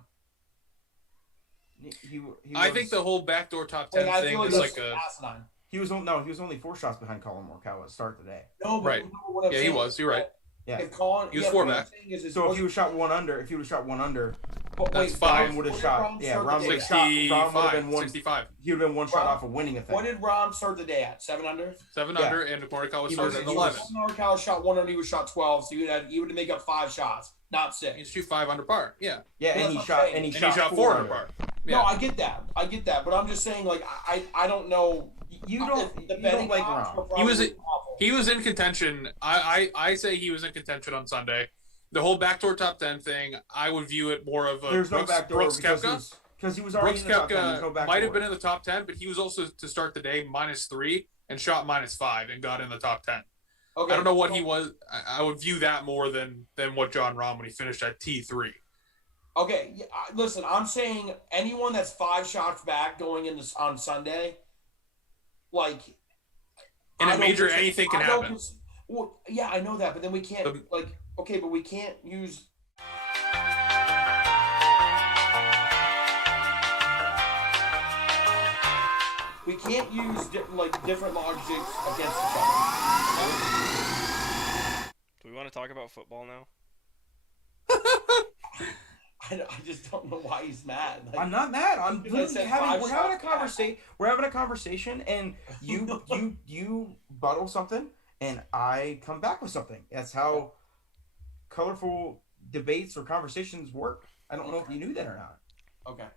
I think the whole backdoor top 10 thing is like a asinine. He was only 4 shots behind Colin Morikawa at the start of the day. No, but right. He was. You're right. Yeah. If Colin, he was 4 back. So if he would shot 1 under, that's 5. Rahm would have shot. Yeah, Rahm would have 65. He would have been 1 shot off of winning a thing. What did Rahm start the day at? 7 under. 7 under, and Morikawa started at 11. Morikawa shot 1 under. He was shot 12. So he would make up 5 shots, not 6. He shoot 5 under par. Yeah. Yeah, and he shot 4 under par. Yeah. No, I get that. But I'm just saying, like, I don't know. You don't like Rahm. He was in contention. I say he was in contention on Sunday. The whole backdoor top 10 thing, I would view it more of a Brooks Koepka. Because he was already in the top 10. Brooks Koepka might have been in the top 10, but he was also to start the day -3 and shot -5 and got in the top 10. Okay. I don't know what he was. I would view that more than what Jon Rahm when he finished at T3. Okay, listen, I'm saying anyone that's 5 shots back going into on Sunday, like, in a major, anything can happen. Well, yeah, I know that, but then we can't but we can't use. We can't use different logics against each other. Do we want to talk about football now? I just don't know why he's mad. I'm not mad. We're having a conversation. We're having a conversation, and you bottle something, and I come back with something. That's how colorful debates or conversations work. I don't know if you knew that or not. Okay.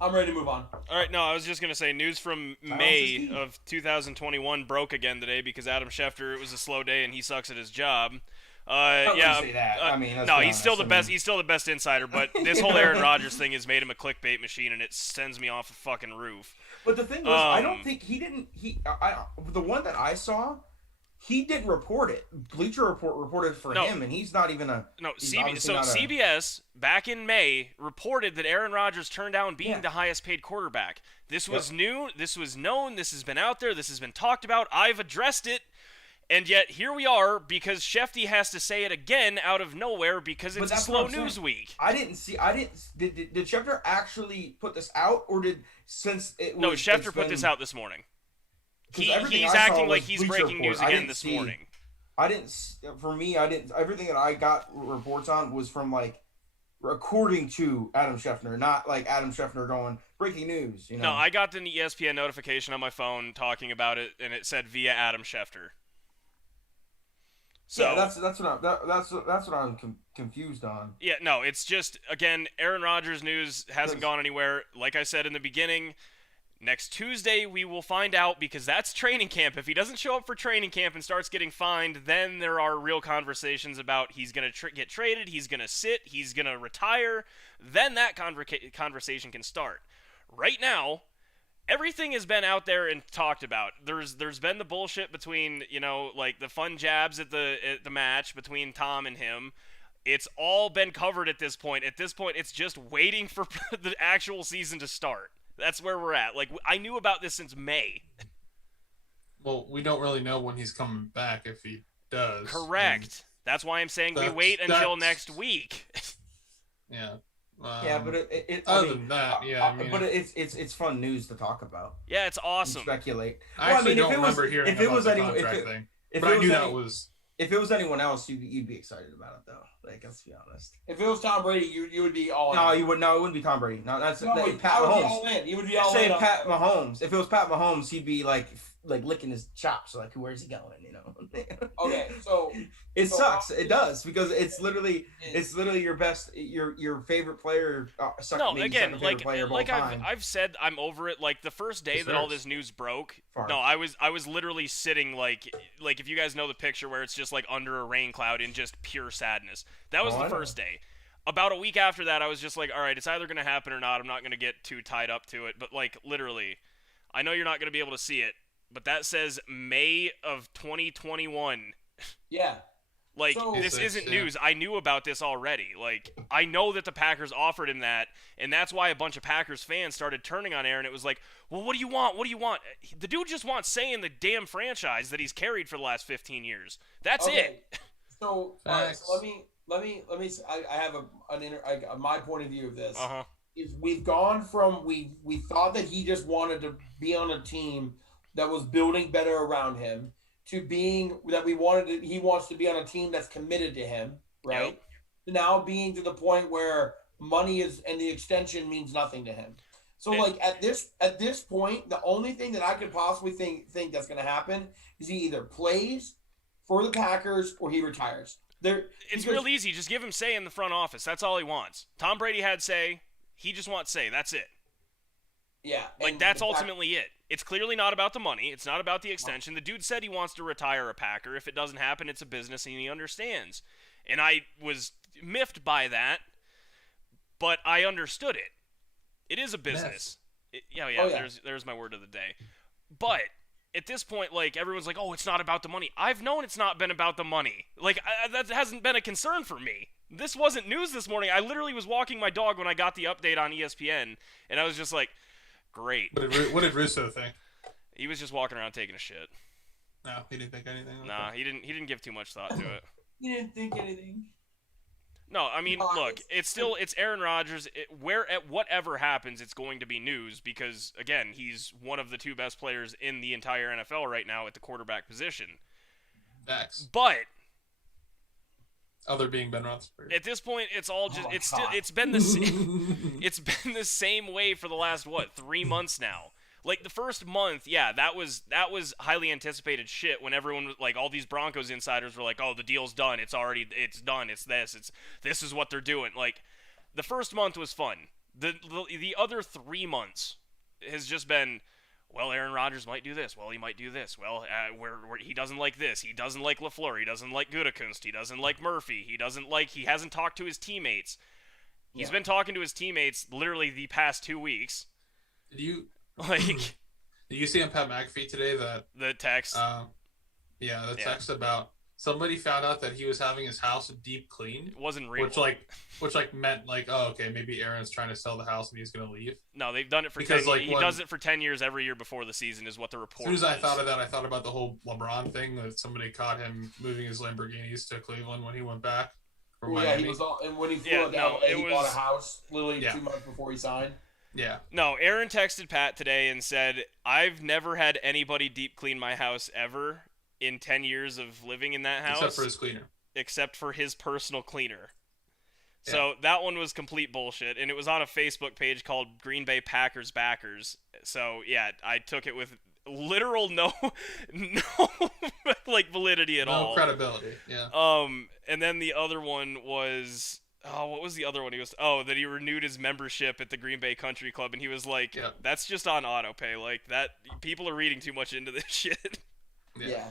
I'm ready to move on. All right, no, I was just going to say news from May of 2021 broke again today because Adam Schefter, it was a slow day and he sucks at his job. Say that. I mean, no, he's still the best. He's still the best insider. But this whole Aaron Rodgers thing has made him a clickbait machine, and it sends me off a fucking roof. But the thing was, I don't think he didn't. The one that I saw, he didn't report it. Bleacher Report reported for him, and he's not even a. No, CBS back in May reported that Aaron Rodgers turned down being the highest paid quarterback. This was new. This was known. This has been out there. This has been talked about. I've addressed it. And yet, here we are, because Shefty has to say it again out of nowhere because it's a slow news week. Did Schefter actually put this out, or since it was... No, Schefter put this out this morning. He's acting like he's breaking news again this morning. Everything that I got reports on was from, according to Adam Schefter, not like Adam Schefter going, breaking news, No, I got an ESPN notification on my phone talking about it, and it said via Adam Schefter. So yeah, that's what I'm confused on. Yeah, no, it's just, again, Aaron Rodgers news hasn't gone anywhere. Like I said in the beginning, next Tuesday we will find out, because that's training camp. If he doesn't show up for training camp and starts getting fined, then there are real conversations about he's going to get traded, he's going to sit, he's going to retire. Then that conversation can start. Right now, everything has been out there and talked about. There's been the bullshit between, like the fun jabs at the match between Tom and him. It's all been covered at this point. At this point, it's just waiting for the actual season to start. That's where we're at. Like, I knew about this since May. Well, we don't really know when he's coming back, if he does. Correct. That's why I'm saying we wait until next week. Yeah. Yeah, but than that, yeah. But it's fun news to talk about. Yeah, it's awesome. Speculate. I actually don't remember hearing about the contract thing. But I knew that was. If it was anyone else, you'd be excited about it, though. Like, let's be honest. If it was Tom Brady, you would be all in. No, you would. No, it wouldn't be Tom Brady. No, that's Pat Mahomes. You would be all in. Say Pat Mahomes. If it was Pat Mahomes, he'd be like licking his chops. Like, where's he going? Okay, so it sucks. It does, because it's literally your best, your favorite player. No, again, like I've said, I'm over it. Like the first day that all this news broke. No, I was literally sitting like if you guys know the picture where it's just like under a rain cloud in just pure sadness. That was the first day. About a week after that, I was just like, all right, it's either going to happen or not. I'm not going to get too tied up to it. But like literally, I know you're not going to be able to see it, but that says May of 2021. Yeah. Like, this isn't news. I knew about this already. Like, I know that the Packers offered him that, and that's why a bunch of Packers fans started turning on Aaron. It was like, well, what do you want? What do you want? The dude just wants say in the damn franchise that he's carried for the last 15 years. That's it. So, so let me. I have my point of view of this. Is we've gone from we thought that he just wanted to be on a team that was building better around him, to being that he wants to be on a team that's committed to him, right? Yep. Now being to the point where money is and the extension means nothing to him. So like at this point, the only thing that I could possibly think that's going to happen is he either plays for the Packers or he retires. It's real easy. Just give him say in the front office. That's all he wants. Tom Brady had say. He just wants say. That's it. Yeah. Like, that's ultimately it. It's clearly not about the money. It's not about the extension. The dude said he wants to retire a Packer. If it doesn't happen, it's a business, and he understands. And I was miffed by that, but I understood it. It is a business. There's my word of the day. But at this point, like, everyone's like, oh, it's not about the money. I've known it's not been about the money. Like, that hasn't been a concern for me. This wasn't news this morning. I literally was walking my dog when I got the update on ESPN, and I was just like, great. What did Russo think? He was just walking around taking a shit. No, he didn't think anything. Nah, he didn't give too much thought to it. He didn't think anything. No, I mean, look, it's Aaron Rodgers. Whatever happens, it's going to be news because, again, he's one of the two best players in the entire NFL right now at the quarterback position. Facts. But other being Ben Roethlisberger. At this point, it's all just it's been the same. It's been the same way for the last 3 months now. Like the first month, yeah, that was highly anticipated shit when everyone was like, all these Broncos insiders were like, oh, the deal's done, it's done, this is what they're doing. Like the first month was fun. The other 3 months has just been, well, Aaron Rodgers might do this. Well, he might do this. Well, he doesn't like this. He doesn't like LaFleur. He doesn't like Gutekunst. He doesn't like Murphy. He hasn't talked to his teammates. He's been talking to his teammates literally the past 2 weeks. Did you see on Pat McAfee today that the text? The text about somebody found out that he was having his house deep cleaned. It wasn't real. Which meant oh, okay, maybe Aaron's trying to sell the house and he's gonna leave. No, they've done it for 10 years. He does it for 10 years every year before the season is what the report. As soon as I thought of that, I thought about the whole LeBron thing that somebody caught him moving his Lamborghinis to Cleveland when he went back. He was and when he flew he bought a house literally 2 months before he signed. Yeah. No, Aaron texted Pat today and said, I've never had anybody deep clean my house ever in 10 years of living in that house. Except for his cleaner. Except for his personal cleaner. Yeah. So that one was complete bullshit, and it was on a Facebook page called Green Bay Packers Backers. So, yeah, I took it with literal no like validity at all. No credibility. Yeah. And then the other one was what was the other one? He was that he renewed his membership at the Green Bay Country Club, and he was like, that's just on autopay. Like that, people are reading too much into this shit. Yeah.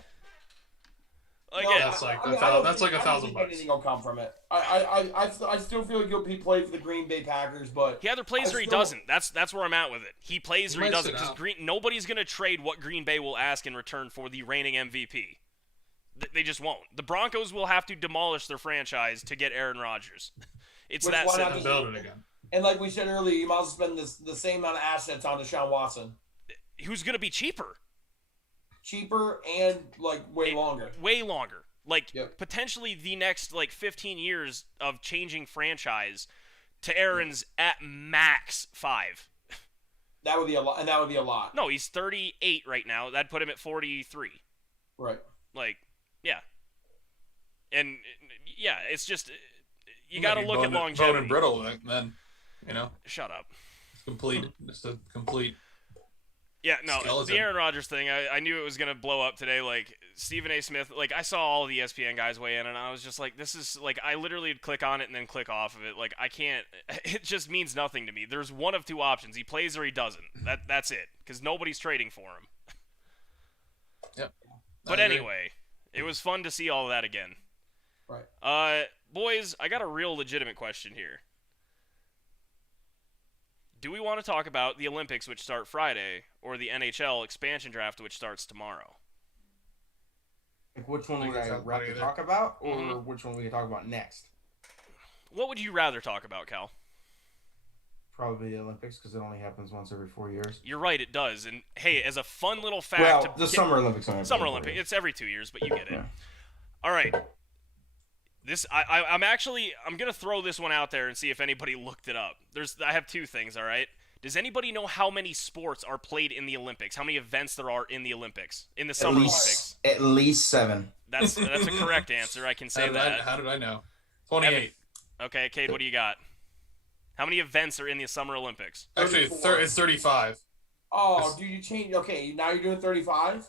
Again, that's like $1,000. I don't think anything will come from it. I still feel like he plays for the Green Bay Packers, but he either plays or he doesn't. That's where I'm at with it. He plays or he doesn't, because nobody's gonna trade what Green Bay will ask in return for the reigning MVP. They just won't. The Broncos will have to demolish their franchise to get Aaron Rodgers. It's that simple. Build it again. And like we said earlier, you might as well spend the same amount of assets on Deshaun Watson. Who's gonna be cheaper? Cheaper and like way longer. Way longer. Like potentially the next 15 years of changing franchise to Aaron's at max 5. That would be a lot, and that would be a lot. No, he's 38 right now. That'd put him at 43. Right. Yeah. And it's just you got to look at longevity. Bone and brittle, then Shut up. Just a complete. Yeah, no, skeleton. The Aaron Rodgers thing, I knew it was going to blow up today. Stephen A. Smith, I saw all the ESPN guys weigh in, and I was just like, this is, I literally would click on it and then click off of it. I can't, it just means nothing to me. There's one of two options. He plays or he doesn't. That's it, because nobody's trading for him. Yep. But anyway, it was fun to see all of that again. Right. Boys, I got a real legitimate question here. Do we want to talk about the Olympics, which start Friday, or the NHL Expansion Draft, which starts tomorrow? Which one would I rather talk about, or which one we can talk about next? What would you rather talk about, Cal? Probably the Olympics, because it only happens once every 4 years. You're right, it does. And hey, as a fun little fact, Summer Olympics. Summer Olympics, it's every 2 years, but you get it. Yeah. All right. I'm gonna throw this one out there and see if anybody looked it up. I have two things. All right. Does anybody know how many sports are played in the Olympics? How many events there are in the Olympics, in the Summer Olympics? At least 7. That's a correct answer. I can say that. How did I know? 28. Evan. Okay, Cade, what do you got? How many events are in the Summer Olympics? Actually, it's 35. Oh, dude, you changed. Okay, now you're doing 35?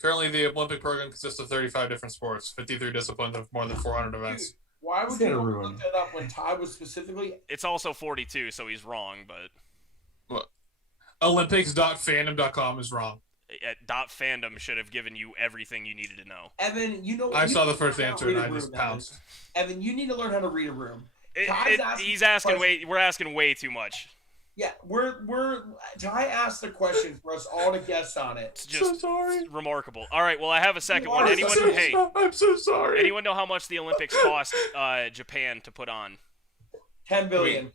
Currently, the Olympic program consists of 35 different sports, 53 disciplines of more than 400 events. Dude, why would you look that up when Ty was specifically... It's also 42, so he's wrong, but... What? Olympics.fandom.com is wrong. .fandom should have given you everything you needed to know. Evan, I saw the first answer and I just pounced. Evan, you need to learn how to read a room. We're asking way too much. Yeah, Ty asked the question for us all to guess on it. It's just remarkable. All right, well, I have a second one. I'm so sorry. Anyone know how much the Olympics cost Japan to put on? 10 billion.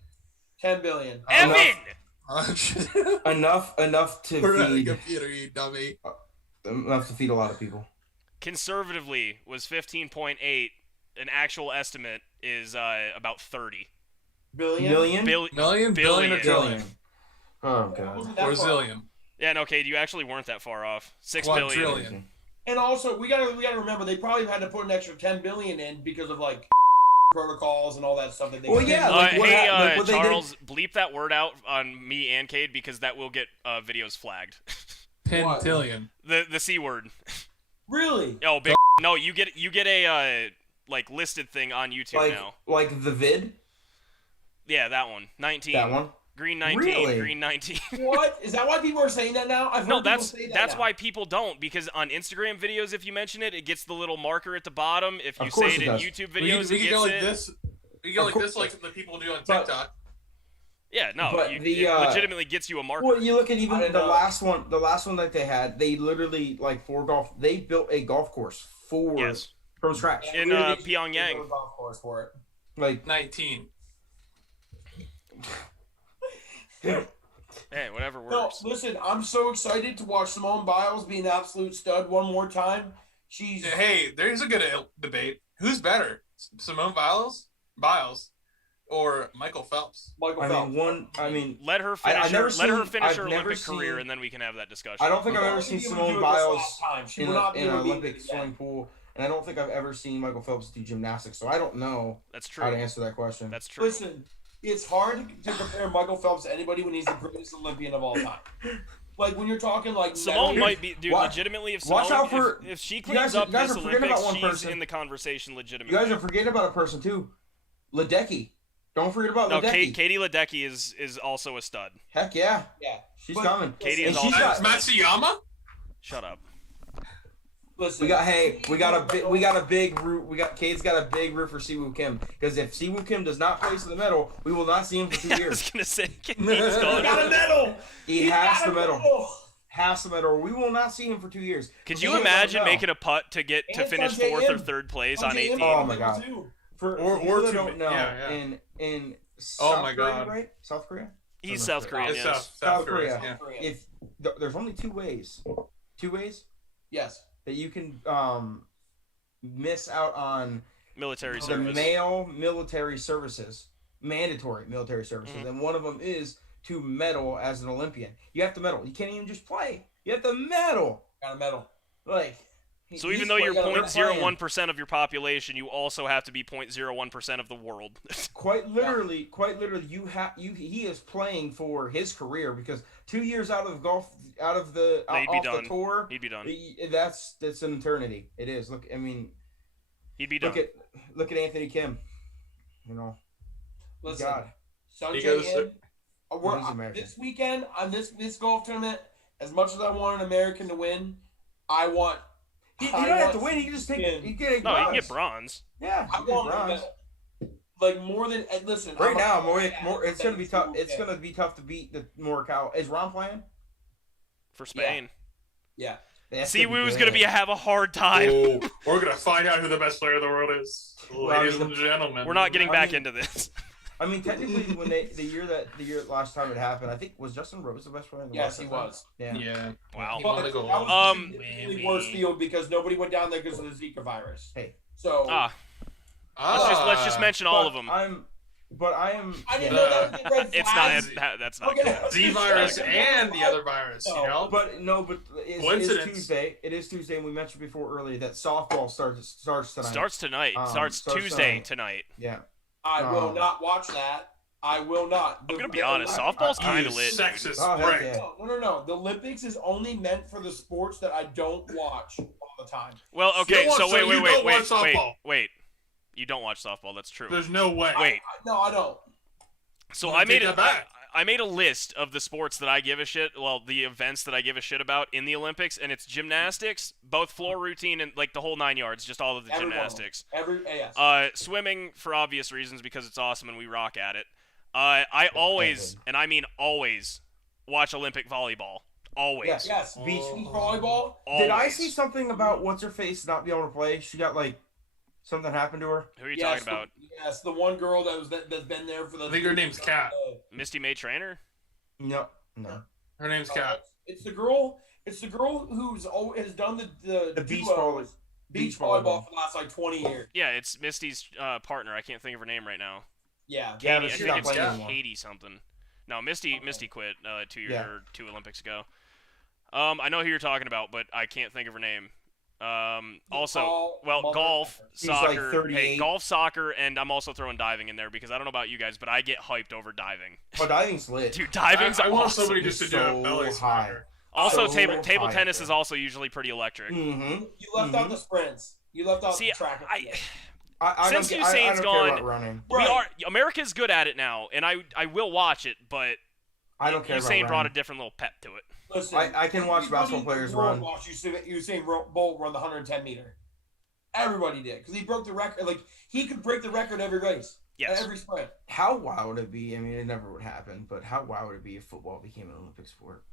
10 billion. Evan! enough to feed computer, you dummy. Enough to feed a lot of people. Conservatively was 15.8. An actual estimate is about 30. Billion? Billion or trillion? Oh god. Or zillion. Yeah, no, Cade, you actually weren't that far off. 6 billion. Quadrillion. And also, we gotta remember they probably had to put an extra 10 billion in because of protocols and all that stuff that they. Well, yeah. Charles, bleep that word out on me and Cade because that will get videos flagged. Pentillion. The C word. Really? Oh, big. No, you get a listed thing on YouTube now. Like the vid. Yeah, that one. 19. That one? Green 19. Really? Green 19. What? Is that why people are saying that now? I've heard people say that that's now. why people don't, because on Instagram videos, if you mention it, it gets the little marker at the bottom. If you say it in YouTube videos, we it gets go like it. this. We go like this, like the people do on TikTok. Yeah, no, it legitimately gets you a marker. Well, you look at even the last one that they had. They literally for golf. They built a golf course from scratch in Pyongyang. A golf course for it. Like 19. Hey, whatever works. No, listen, I'm so excited to watch Simone Biles be an absolute stud one more time. Hey, there's a good debate. Who's better, Simone Biles, or Michael Phelps? Phelps. Let her finish her Olympic career, and then we can have that discussion. I don't think I've ever seen Simone Biles in an Olympic swimming pool, and I don't think I've ever seen Michael Phelps do gymnastics. So I don't know. That's true. How to answer that question. That's true. Listen, it's hard to compare Michael Phelps to anybody when he's the greatest Olympian of all time. like when you're talking like Simone medal- might be, dude. Watch- Legitimately, if watch Simone, out for- if she you cleans guys up are this forgetting Olympics, about one she's person. in the conversation You legitimately. guys are forgetting about a person too. Ledecky. Don't forget about No, Ledecky. Katie Ledecky is also a stud. Heck yeah. Yeah, She's But- coming. Katie And is she's also- got- Matsuyama? Shut up. listen. we got a big root. Cade's got a big root for Siwoo Kim, because if Siwoo Kim does not place in the medal, we will not see him for 2 I years. was gonna say He got a medal. He He has got the a medal. Has the medal. We will not see him for 2 years. Could He you has the imagine medal. making a putt to get to And finish Sanjay 4th or Im. 3rd place on Sanjay 18? Im Oh got my a God. medal too. For Or people that two- don't know, yeah. in Oh South my Korea, God. right? South Korea. He's South South Korea. Korean, It's yes. South Korea. Yeah. If there's only two ways Yes. that you can miss out on Military the service. male military services, mandatory military services, Mhm. and one of them is to medal as an Olympian. You have to medal. You can't even just play. You have to medal. Got a medal. Like, So even he's though you're playing- 0.01% of your population, you also have to be 0.01% of the world. Quite literally, he is playing for his career, because 2 years out of the golf, out of the No, he'd be off done. the tour, He'd be done. that's an eternity. It is. Look, I mean, He'd be done. look at Anthony Kim. You know, Listen, God, Sanjay goes- Im, He's American. this weekend on this golf tournament, as much as I want an American to win, I want. he I don't have want to win. He can just take. Kim. He can get No, you can get bronze. bronze. Yeah, I he can want get a bronze. medal. Like more than and listen. Right I'm a- now, more. It's gonna be Thanks tough. to It's Kim. gonna be tough to beat the Morikawa. Is Ron playing? For Spain. Yeah. That's Siwoo's good. gonna have a hard time. Oh, we're gonna find out who the best player in the world is, Well, I ladies mean, and gentlemen. We're not getting I back mean- into this. I mean, technically, when the year last time it happened, I think was Justin Rose the best player in the world. Yes, he was. Yeah. Yeah. Wow. He But won the that gold. was a significantly worse field because nobody went down there because of the Zika virus. Hey. So Let's just mention all of them. I didn't know that was the red It's flags. not. That's not Okay. good. Z virus and the other virus, you No. know? But it's Coincidence. Tuesday. It is Tuesday, and we mentioned before earlier that softball starts tonight. Starts tonight. Starts starts Tuesday tonight. Yeah. I will not watch that. I will not. I'm gonna be honest. Softball's kind You of lit. sexist Oh, heck prick. yeah. No. The Olympics is only meant for the sports that I don't watch all the time. Well, okay. You So don't watch wait. softball. You don't watch softball. That's true. There's no way. Wait. No, I don't. So Well, I made take a that back. I made a list of the sports that I give a shit. Well, the events that I give a shit about in the Olympics, and it's gymnastics, both floor routine and like the whole 9 yards, just all of the Every one of them. gymnastics. Yes. Swimming for obvious reasons because it's awesome and we rock at it. I always, and I mean always, watch Olympic volleyball. Always. Yes. Yes. Beach volleyball. Did I Always. see something about what's her face not be able to play? She got something happened to her. Who are you Yes, talking about? Yes, the one girl that's been there for the. I think her name's Kat. Misty May Trainer? No. Her name's Kat. It's the girl. It's the girl who's has done the Beach duos, beach volleyball volleyball. for the last 20 years. Yeah, it's Misty's partner. I can't think of her name right now. Yeah. Yeah, Katie, but I she's think not it's playing anymore. Katie something. No, Misty quit 2 years Yeah. or 2 Olympics ago. I know who you're talking about, but I can't think of her name. Also, golf, She's like soccer, 38. golf, soccer, and I'm also throwing diving in there because I don't know about you guys, but I get hyped over diving. Oh, diving's lit. Dude, diving's I want awesome. somebody just to do So a belly high. smacker. Also, so table high, tennis bro. is also usually pretty electric. Mm-hmm. You left out the sprints. You left out See, the track. and field. I Since don't, I Usain's don't gone, care about running. Right. America's good at it now, and I will watch it, but I don't care Usain about brought a running. different little pep to it. Listen, I can watch everybody basketball in the players world run. Watched Usain Bolt run the 110 meter. Everybody did because he broke the record. Like he could break the record every race, Yes. every sprint. How wild would it be? I mean, it never would happen, but how wild would it be if football became an Olympic sport?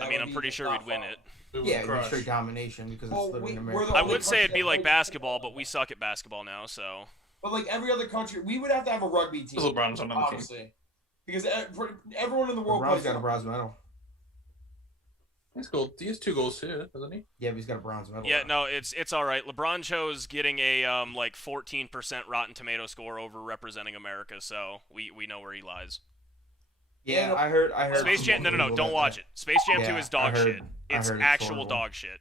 I mean, I'm pretty sure we'd win it. It would Yeah, it'd be crush. straight domination because Well, it's literally in we're America. the I only would say it'd be country like that plays basketball, but we suck at basketball now, so. But like every other country, we would have to have a rugby team. Because LeBron's on the team. Honestly, because everyone in the world LeBron's plays. got a bronze medal. He's cool. He has 2 goals too, doesn't he? Yeah, but he's got a bronze medal. Yeah, no, it's all right. LeBron chose getting a 14% Rotten Tomato score over representing America, so we know where he lies. Yeah, I heard. Space Jam, no, unbelievable don't that- watch it. Space Jam 2 Yeah, is dog I heard- shit. I It's heard it's actual horrible. dog shit.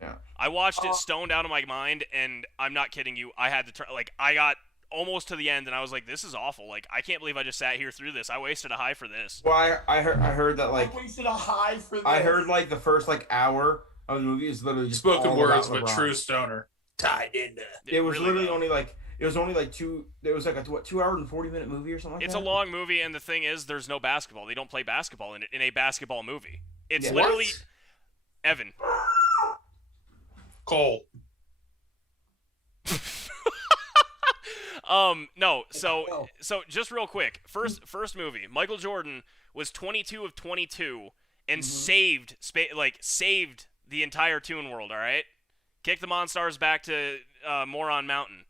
Yeah. I watched it stoned out of my mind, and I'm not kidding you. I had to try. Like, I got almost to the end, and I was like, this is awful. Like, I can't believe I just sat here through this. I wasted a high for this. Well, I heard that like I wasted a high for this. I heard like the first like hour of the movie is literally just Spoken all words about of a LeBron. true stoner. Tied into. It was really literally though. only like it was only like two. It was like a 2 hour and 40-minute movie or something like It's that. a long movie, and the thing is, there's no basketball. They don't play basketball in a basketball movie. It's Yeah. literally What? Evan. Cole. No. So just real quick. First movie. Michael Jordan was 22 of 22 and saved the entire Toon World. All right, kicked the Monstars back to Moron Mountain.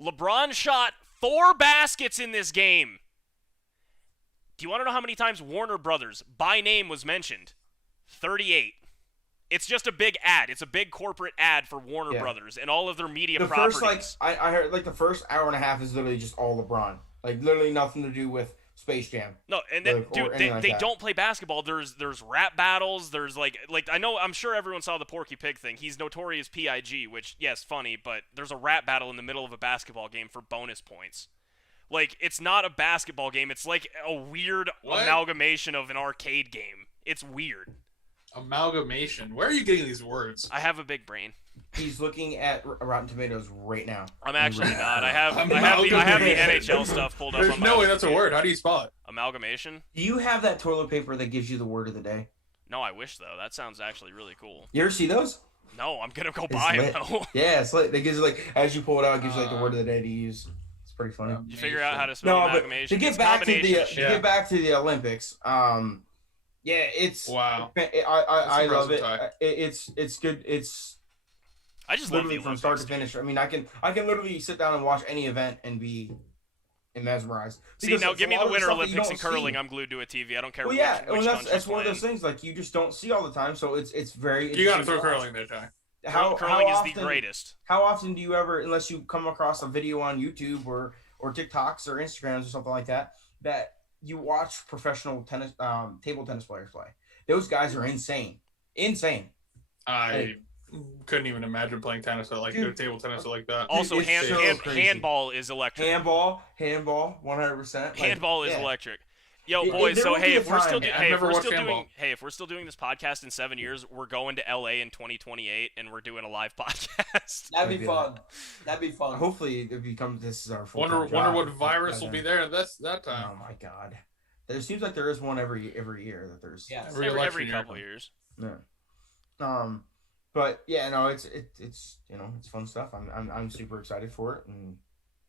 LeBron shot 4 baskets in this game. Do you want to know how many times Warner Brothers by name was mentioned? 38. It's just a big ad. It's a big corporate ad for Warner Brothers and all of their media properties. First, like, I heard, like, the first hour and a half is literally just all LeBron. Like, literally nothing to do with Space Jam. No, and then, they don't play basketball. There's rap battles. There's, like, I'm sure everyone saw the Porky Pig thing. He's notorious P.I.G., which, yes, funny, but there's a rap battle in the middle of a basketball game for bonus points. Like, it's not a basketball game. It's like a weird amalgamation of an arcade game. It's weird. Amalgamation. Where are you getting these words? I have a big brain. He's looking at Rotten Tomatoes right now. I'm actually not. I have the NHL stuff pulled up. There's on my no way that's a computer. word. How do you spell it? Amalgamation? Do you have that toilet paper that gives you the word of the day? No, I wish though. That sounds actually really cool. You ever see those? No, I'm gonna go It's buy them lit. though. Yeah, it's like it gives you like as you pull it out, it gives you like the word of the day to use. It's pretty funny. You figure out how to spell No, but amalgamation. to get It's back to combination the of shit. get back to the Olympics, yeah, it's Wow. I love it. Ty. It's good. It's I just love the literally from Olympics, start to dude. finish. I mean, I can literally sit down and watch any event and be mesmerized. See, Because now it's give a me lot the of Winter stuff that you Olympics in don't see. curling. I'm glued to a TV. I don't care Well, yeah, which well, that's country's one of those playing. things like you just don't see all the time. So it's very. You got to interesting throw watch. curling there, Ty. Curling is often, the greatest. How often do you ever, unless you come across a video on YouTube or TikToks or Instagrams or something like that you watch professional tennis, table tennis players play? Those guys are insane. I couldn't even imagine playing tennis at Dude. table tennis like that. Also, It's so crazy. handball is electric. Handball, 100%. Handball is electric. Yo, There boys. So will be hey, a if we're still time, man. I've never watched handball. if we're still doing this podcast in 7 years, we're going to LA in 2028, and we're doing a live podcast. That'd be fun. That'd be fun. Hopefully, it becomes this is our full. Wonder what virus will be there that time. Oh my god, there seems like there is one every year that there's. Yeah. Every every election year. couple years. Yeah. But yeah, no, it's it's fun stuff. I'm super excited for it, and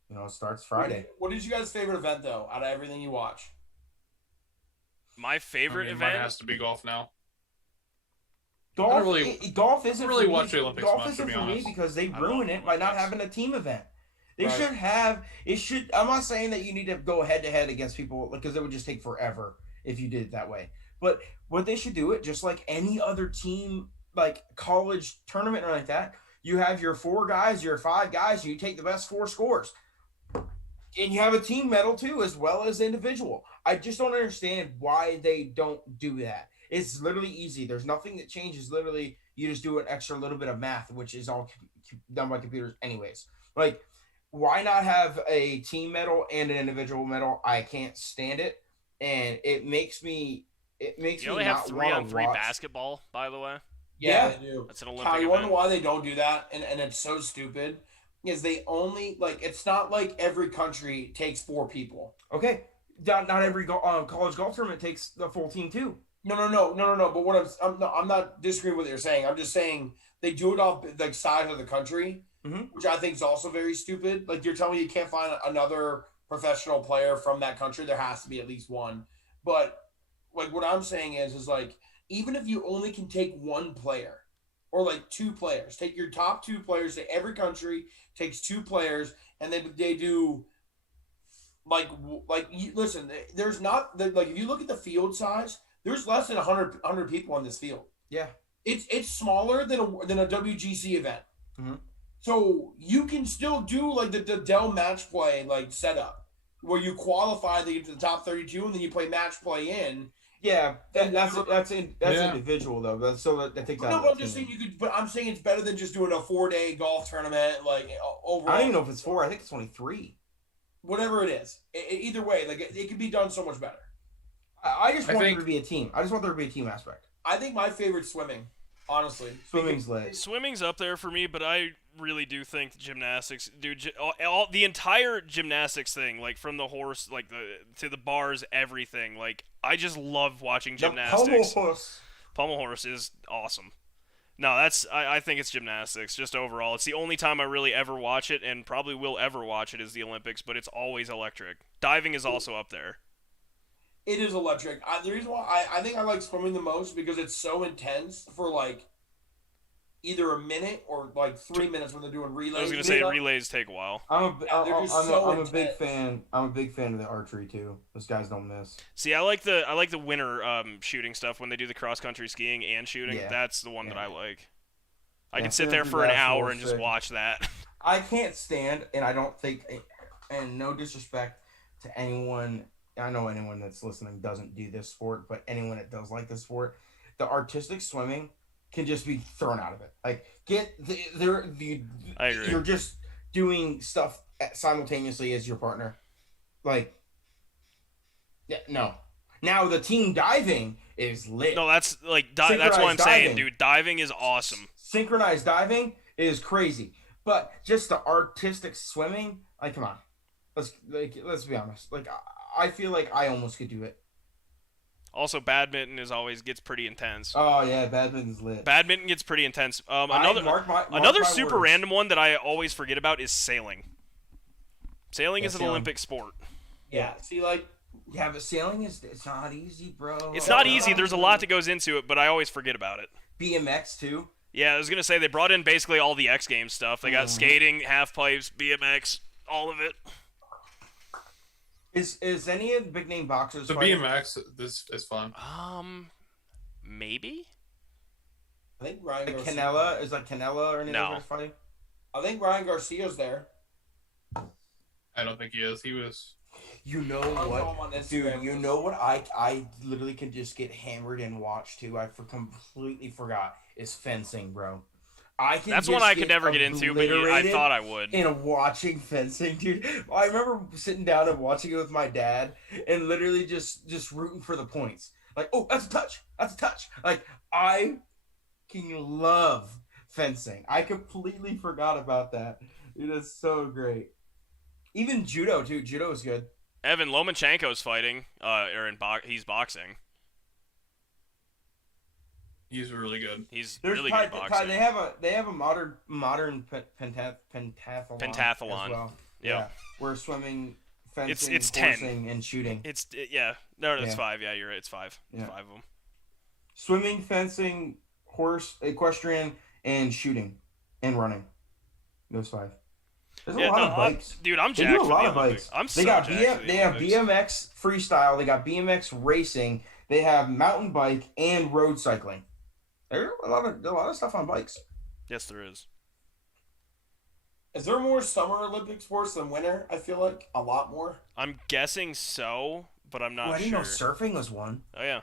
it starts Friday. What is you guys' favorite event though? Out of everything you watch, My favorite Mine event. has to be golf now. Golf, golf isn't really for watch me. the Olympics Golf much, to isn't be for me honest. because they I ruin love it by not Olympics. having a team event. They Right. should have. It should. I'm not saying that you need to go head to head against people because it would just take forever if you did it that way. But what they should do it just like any other team, like college tournament or like that. You have your 4 guys, your 5 guys, and you take the best 4 scores. And you have a team medal too, as well as individual. I just don't understand why they don't do that. It's literally easy. There's nothing that changes. Literally, you just do an extra little bit of math, which is all done by computers anyways. Like, why not have a team medal and an individual medal? I can't stand it. And it makes me You only have 3-on-3 basketball, by the way. yeah, they do. That's an Olympic Kyle, you want to event. know why they don't do that? And it's so stupid. Is they only it's not like every country takes 4 people. Okay. Not every college golf tournament takes the full team too. No. But what I'm not disagreeing with what you're saying. I'm just saying they do it off like size of the country, which I think is also very stupid. Like you're telling me you can't find another professional player from that country. There has to be at least one. But like what I'm saying is like even if you only can take 1 player or like 2 players, take your top 2 players. Say every country takes 2 players, and then they do. Listen, there's not like if you look at the field size, there's less than 100 people on this field. Yeah, it's smaller than a WGC event. Mhm. So you can still do like the Dell match play like setup where you qualify to get to the top 32 and then you play match play in. Yeah, that's individual though. I think that. No, but I'm just saying you could. But I'm saying it's better than just doing a 4-day golf tournament. Like overall, I don't even know if it's 4. I think it's only 3. Whatever it is, either way, like it can be done so much better. I just want there to be a team. I just want there to be a team aspect. I think my favorite swimming, honestly. Swimming's lit. Swimming's up there for me, but I really do think gymnastics, dude. The entire gymnastics thing, like from the horse, like to the bars, everything. Like I just love watching gymnastics. Pommel horse is awesome. No, I think it's gymnastics, just overall. It's the only time I really ever watch it, and probably will ever watch it, is the Olympics, but it's always electric. Diving is also up there. It is electric. The reason why I think I like swimming the most because it's so intense for like either a minute or like 3 minutes when they're doing relays. I was gonna say relays take a while. I'm a big fan. I'm a big fan of the archery too. Those guys don't miss. See, I like the winter shooting stuff when they do the cross country skiing and shooting. Yeah. That's the one that I like. I can sit there for an hour and just watch that. I can't stand, and I don't think, and no disrespect to anyone. I know anyone that's listening doesn't do this sport, but anyone that does like this sport, the artistic swimming can just be thrown out of it. Like, I agree. You're just doing stuff simultaneously as your partner. Like, yeah, no. Now the team diving is lit. No, that's like that's what I'm saying, dude. Diving is awesome. Synchronized diving is crazy, but just the artistic swimming, like, come on, let's be honest. Like, I feel like I almost could do it. Also, badminton gets pretty intense. Oh yeah, badminton's lit. Badminton gets pretty intense. Another super random one that I always forget about is sailing. Sailing is an Olympic sport. Yeah, see, like, yeah, but sailing it's not easy, bro. It's not easy. There's a lot that goes into it, but I always forget about it. BMX too. Yeah, I was gonna say they brought in basically all the X Games stuff. They got skating, half pipes, BMX, all of it. Is any of the big name boxers? The BMX is fun. Maybe. I think Ryan Garcia. Canella is like Canella or anything? No. Fighting? I think Ryan Garcia's there. I don't think he is. He was. You know what, dude? You know what? I literally can just get hammered and watch too. I completely forgot. Is fencing, bro. That's one I could never get into, but I thought I would. And watching fencing, dude. I remember sitting down and watching it with my dad, and literally just rooting for the points. Like, oh, that's a touch. That's a touch. Like, I can love fencing. I completely forgot about that. It is so great. Even judo too. Judo is good. Evan Lomachenko's fighting. He's boxing. He's really good. He's really good at boxing. They have a modern pentathlon. Pentathlon. As well. Yeah. Where swimming, fencing, it's horsing, 10. and shooting. It's 5. Yeah, you're right. It's 5. Yeah. 5 of them. Swimming, fencing, horse, equestrian, and shooting, and running. Those 5. There's a lot of bikes. Dude, I'm jacked for the Olympics. They have BMX freestyle. They got BMX racing. They have mountain bike and road cycling. There's a lot of stuff on bikes. Yes, there is. Is there more Summer Olympic sports than winter? I feel like a lot more. I'm guessing so, but I'm not sure. I didn't know surfing was one. Oh yeah.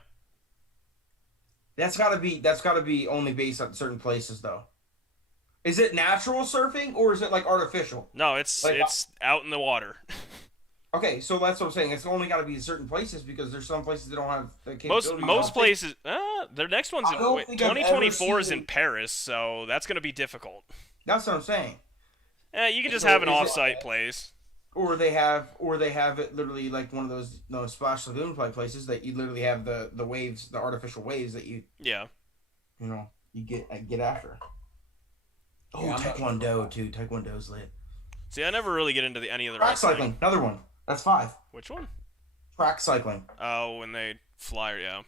That's gotta be only based on certain places though. Is it natural surfing or is it like artificial? No, it's out in the water. Okay, so that's what I'm saying. It's only got to be in certain places because there's some places that don't have the capability. Most places. Their next one's in 2024 is in Paris, so that's going to be difficult. That's what I'm saying. You can just have an off-site place. Or they have it literally like one of those splash lagoon play places that you literally have the waves, the artificial waves that you you get after. Oh, yeah, Taekwondo too. Taekwondo's lit. See, I never really get into any of the track cycling. Another one. That's 5. Which one? Track cycling. Oh, when they fly, yeah.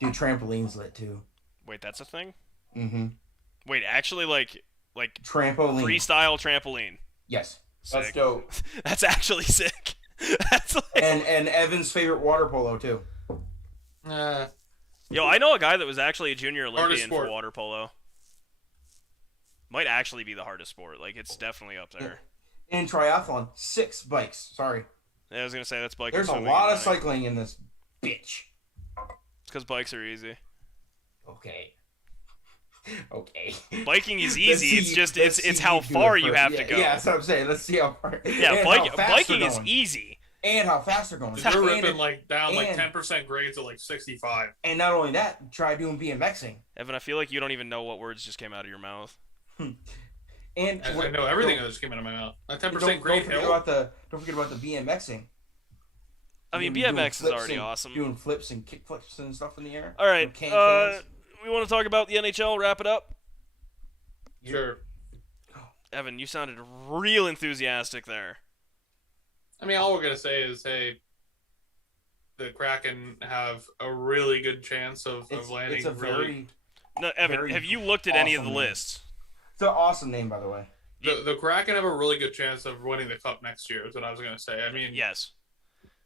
Dude, trampoline's lit too. Wait, that's a thing? Mm-hmm. Wait, actually, like trampoline. Freestyle trampoline. Yes. Sick. That's dope. That's actually sick. That's like... and Evan's favorite water polo too. Yo, I know a guy that was actually a junior Olympian for water polo. Might actually be the hardest sport. Like, it's definitely up there. In triathlon, 6 bikes. Sorry. Yeah, I was gonna say that's bike. There's a lot of cycling in this bitch. because bikes are easy. Okay. Biking is easy. It's how far you have to go. Yeah, that's what I'm saying. Let's see how far. Yeah, biking is easy. And how fast they're going. You're ripping down 10% grades at 65. And not only that, try doing BMXing. Evan, I feel like you don't even know what words just came out of your mouth. And I know everything that just came out of my mouth. A 10% grade hill. Don't forget about the BMXing. I mean, BMX is already awesome. Doing flips and kick flips and stuff in the air. All right. We want to talk about the NHL, wrap it up? Sure. Evan, you sounded real enthusiastic there. I mean, all we're going to say is, hey, the Kraken have a really good chance of landing. It's a very... No, Evan, have you looked at any of the lists? It's an awesome name, by the way. The Kraken have a really good chance of winning the Cup next year, is what I was going to say. I mean... Yes.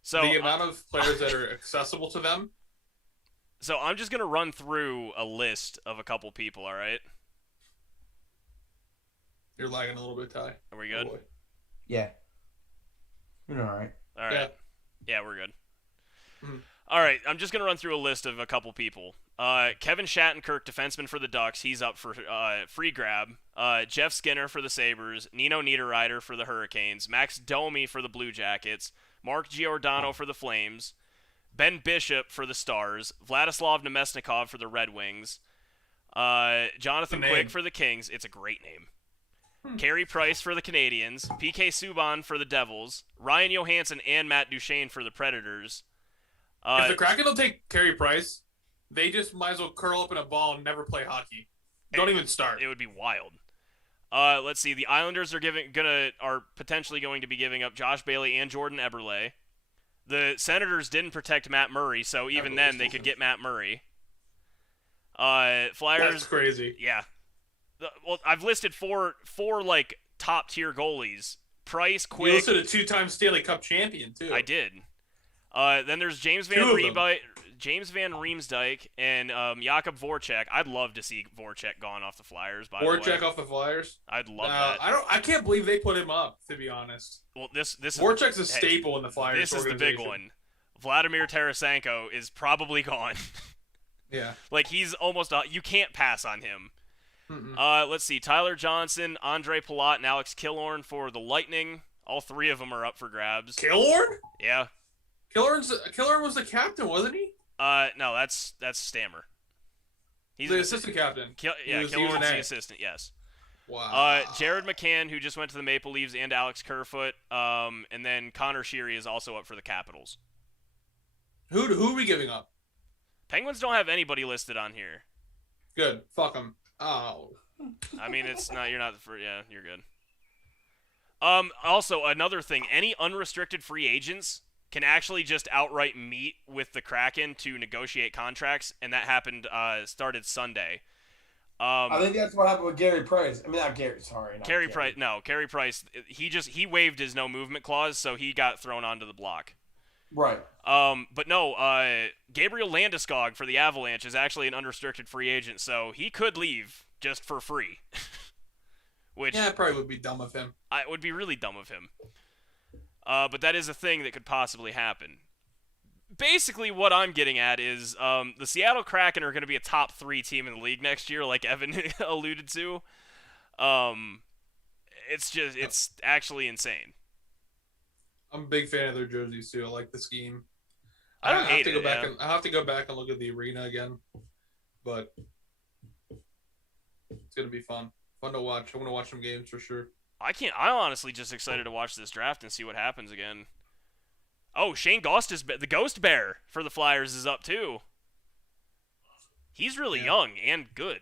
So the amount of players that are accessible to them. So I'm just going to run through a list of a couple people, all right? You're lagging a little bit, Ty. Are we good? Yeah. You're all right. All right. Yeah, we're good. Mm-hmm. All right, I'm just going to run through a list of a couple people. Kevin Shattenkirk, defenseman for the Ducks. He's up for free grab. Jeff Skinner for the Sabres. Nino Niederreiter for the Hurricanes. Max Domi for the Blue Jackets. Mark Giordano for the Flames. Ben Bishop for the Stars. Vladislav Nemesnikov for the Red Wings. Jonathan Quick for the Kings. It's a great name. Carey Price for the Canadiens. PK Subban for the Devils. Ryan Johansson and Matt Duchene for the Predators. If the Kraken don't take Carey Price, they just might as well curl up in a ball and never play hockey. Don't even start. It would be wild. Let's see. The Islanders are potentially going to be giving up Josh Bailey and Jordan Eberle. The Senators didn't protect Matt Murray, so even then they could get Matt Murray. Flyers. That's crazy. Yeah. Well, I've listed four top tier goalies. Price, Quick. You listed a 2-time Stanley Cup champion too. I did. Then there's James Van Riemsdyk and Jakub Voracek. I'd love to see Voracek gone off the Flyers. By the way, Voracek off the Flyers. I'd love that. I can't believe they put him up. To be honest. Well, this Voracek's a staple in the Flyers. This is the big one. Vladimir Tarasenko is probably gone. Yeah. He's almost. You can't pass on him. Let's see. Tyler Johnson, Andre Palat, and Alex Killorn for the Lightning. All three of them are up for grabs. Killorn? Yeah. Killorn was the captain, wasn't he? No, that's Stammer. He's the assistant captain. Killorn's the assistant. Yes. Wow. Jared McCann, who just went to the Maple Leafs, and Alex Kerfoot. And then Connor Sheary is also up for the Capitals. Who are we giving up? Penguins don't have anybody listed on here. Good. Fuck them. Oh. I mean, it's not. You're not the first. Yeah, you're good. Also, another thing: any unrestricted free agents can actually just outright meet with the Kraken to negotiate contracts, and that happened. Started Sunday. I think that's what happened with Gary Price. I mean, not Gary. Sorry, not Carey Price. No, Carey Price. He waived his no movement clause, so he got thrown onto the block. Right. But no, Gabriel Landeskog for the Avalanche is actually an unrestricted free agent, so he could leave just for free. Which it probably would be dumb of him. It would be really dumb of him. But that is a thing that could possibly happen. Basically, what I'm getting at is the Seattle Kraken are going to be a top 3 team in the league next year, like Evan alluded to. It's actually insane. I'm a big fan of their jerseys too. I like the scheme. I don't hate it. I have to go back and look at the arena again, but it's gonna be fun to watch. I want to watch some games for sure. I'm honestly just excited to watch this draft and see what happens again. Oh, Shane Gost the Ghost Bear for the Flyers is up too. He's really young and good.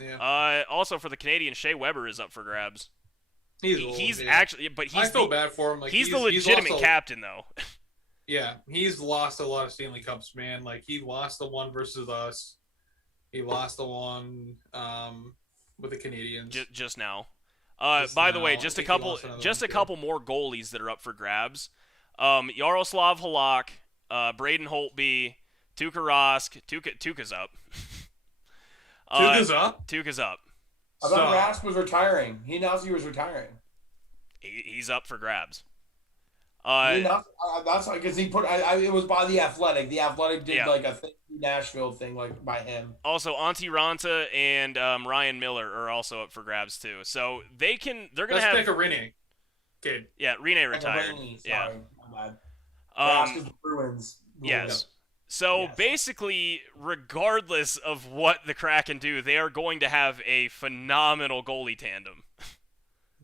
Yeah. Also for the Canadians, Shea Weber is up for grabs. He's actually, but I feel bad for him. He's the legitimate captain, though. Yeah, he's lost a lot of Stanley Cups, man. He lost the one versus us. He lost the one with the Canadians just now. By the way, just a couple more goalies that are up for grabs. Yaroslav Halak, Braden Holtby, Tuukka Rask. Tuukka's up. Tuukka's up? Tuukka's up. I thought Rask was retiring. He announced he was retiring. He's up for grabs. That's because he put. It was by the Athletic. The Athletic did like a Nashville thing, like by him. Also, Antti Ranta and Ryan Miller are also up for grabs too. So they're gonna Let's have. pick a Rene kid. Yeah, Rene retired. Sorry, my bad. The Bruins. Yes. So basically, regardless of what the Kraken do, they are going to have a phenomenal goalie tandem.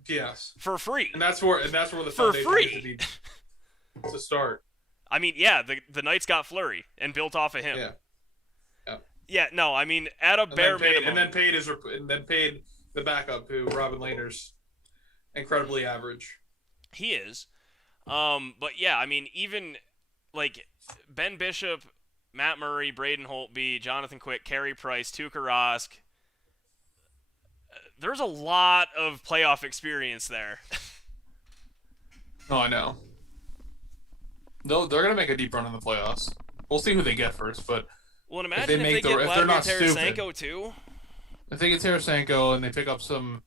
Yes. For free. And that's where the for foundation free to start. I mean, yeah, the Knights got Fleury and built off of him. Yeah. Yeah. No, I mean, at a bare minimum. And then paid the backup who Robin Lehner's incredibly average. He is. But yeah, I mean, even like Ben Bishop, Matt Murray, Braden Holtby, Jonathan Quick, Carey Price, Tuukka Rask. There's a lot of playoff experience there. Oh, I know. They're gonna make a deep run in the playoffs. We'll see who they get first, but well, imagine if they get Vladimir Tarasenko too. If they get Tarasenko and they pick up some,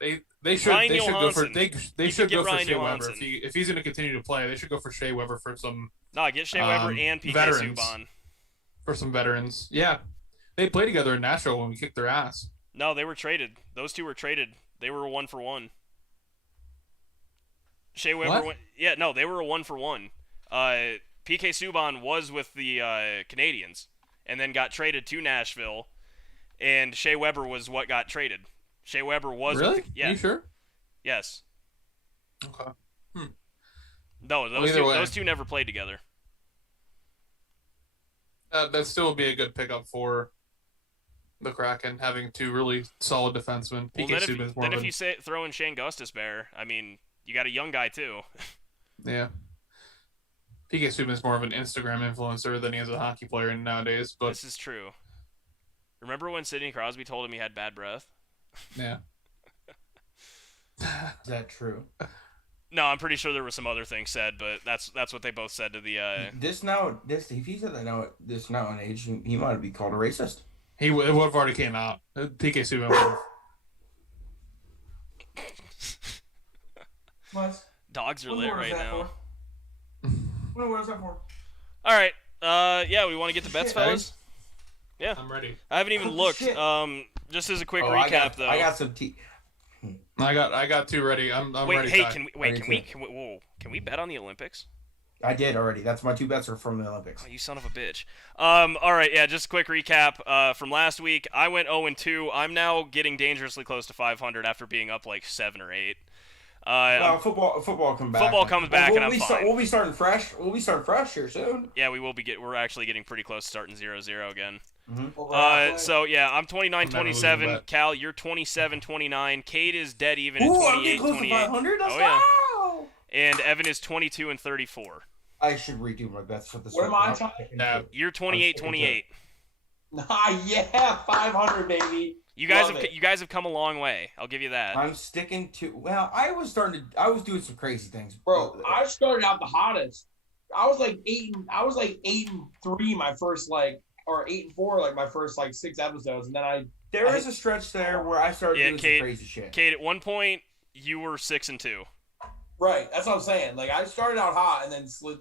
they should go for Shea Weber if he's gonna continue to play. They should go for Shea Weber for some. No, get Shea Weber and PK Subban for some veterans. Yeah, they played together in Nashville when we kicked their ass. No, they were traded. Those two were traded. They were a 1-for-1. Shea Weber they were a 1-for-1. PK Subban was with the Canadiens and then got traded to Nashville, and Shea Weber was what got traded. Shea Weber was really? Are you sure? Yes. Okay. No, those two never played together. That still would be a good pickup for the Kraken, having two really solid defensemen. Then if you throw in Shane Gostisbehere, I mean, you got a young guy too. Yeah. PK Subban's more of an Instagram influencer than he is a hockey player nowadays. But this is true. Remember when Sidney Crosby told him he had bad breath? Yeah. Is that true? No, I'm pretty sure there was some other things said, but that's what they both said to the. If he said that now at this now an age, he might be called a racist. It would have already came out. PK Subban would have. What? Dogs are lit right now. What was that for? All right. We want to get the bets, fellas. Yeah. I'm ready. I haven't even looked. Just as a quick recap, though. I got some tea. I got two ready. I'm ready. Hey, can we bet on the Olympics? I did already. That's my two bets are from the Olympics. Oh, you son of a bitch. All right, yeah, just a quick recap from last week. I went 0-2. I'm now getting dangerously close to 500 after being up like 7 or 8. Football comes back. Football comes back, and I'm fine. We'll be starting fresh. We'll be starting fresh here soon. Yeah, we will be. We're actually getting pretty close to starting 0-0 again. Mm-hmm. So yeah, I'm 29-27. Cal, you're 27-29. Kate is dead even at 28-28. I'm getting close to 500. Let's go. And Evan is 22-34. I should redo my bets for this. What am I talking? You're 28-28. Yeah, 500, baby. You guys have come a long way. I'll give you that. I'm sticking to. Well, I was doing some crazy things, bro. I started out the hottest. I was like 8-3 my first or 8-4 my first 6 episodes, and then there was a stretch there where I started doing some crazy shit. Kate, at one point you were 6-2. Right, that's what I'm saying. I started out hot and then slid.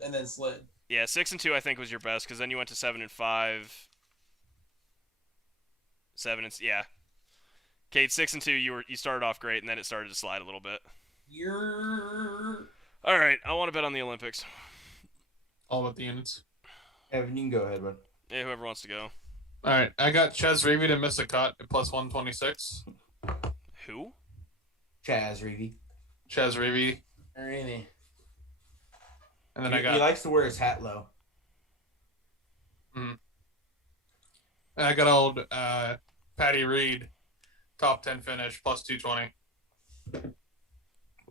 Yeah, 6-2 I think was your best because then you went to 7-5. 7 Kate, 6-2. You started off great and then it started to slide a little bit. All right, I want to bet on the Olympics. All about the units. Evan, you can go ahead, bud. Yeah, whoever wants to go. All right, I got Ches Reavie to miss a cut at plus 126. Who? Ches Reavie. Really? And then he likes to wear his hat low. Mm-hmm. And I got old Patty Reed, top 10 finish, plus 220.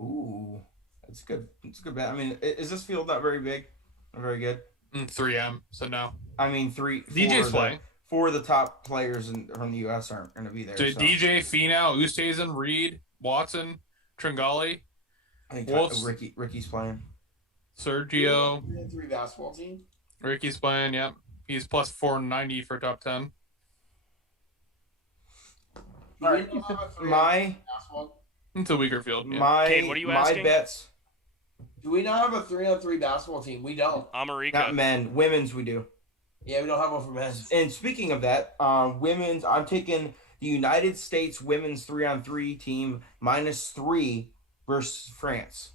Ooh, that's good. It's a good bet. I mean, is this field not very big? Not very good? 3M, so no. I mean, DJ's playing. 4 of the top players from the U.S. aren't going to be there. So. DJ, Finau, Oosthuizen, Reed, Watson, Tringali. I think Ricky's playing. Sergio. 3 basketball team. Ricky's playing, yep. He's plus 490 for top 10. All right. My It's a weaker field. Yeah. Kate, what are you asking? My bets. Do we not have a 3-on-3 basketball team? We don't. America. Not men. Women's we do. Yeah, we don't have one for men. And speaking of that, women's, I'm taking the United States women's 3-on-3 team -3 versus France.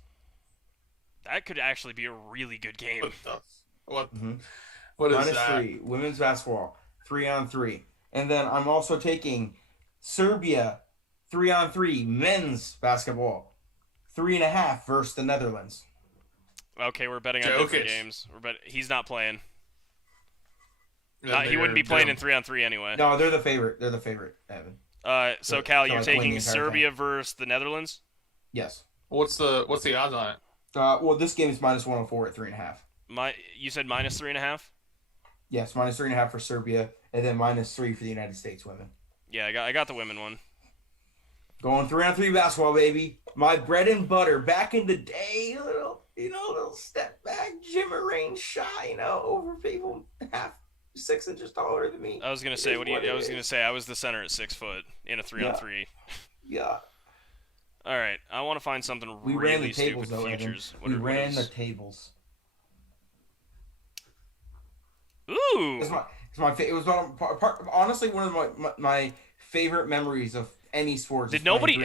That could actually be a really good game. What is that? -3 women's basketball 3-on-3, and then I'm also taking Serbia 3-on-3 men's basketball 3.5 versus the Netherlands. Okay, we're betting on different games. He's not playing. He wouldn't be playing in 3-on-3 anyway. No, they're the favorite. They're the favorite, Evan. So Cal, you're like win taking the entire Serbia thing. versus the Netherlands? Yes. What's the odds on it? Well, this game is -104 at 3.5. You said -3.5? Yes, -3.5 for Serbia, and then -3 for the United States women. Yeah, I got the women one. Going 3-on-3 basketball, baby. My bread and butter. Back in the day, a little step back, Jimmer range shot, over people 6 inches taller than me. I was gonna say, I was the center at 6 foot in a 3-on-3. Yeah. All right, I want to find something We really ran the tables, stupid though, futures. Evan. We ran the tables. Ooh. It was honestly one of my favorite memories of any sports. Did nobody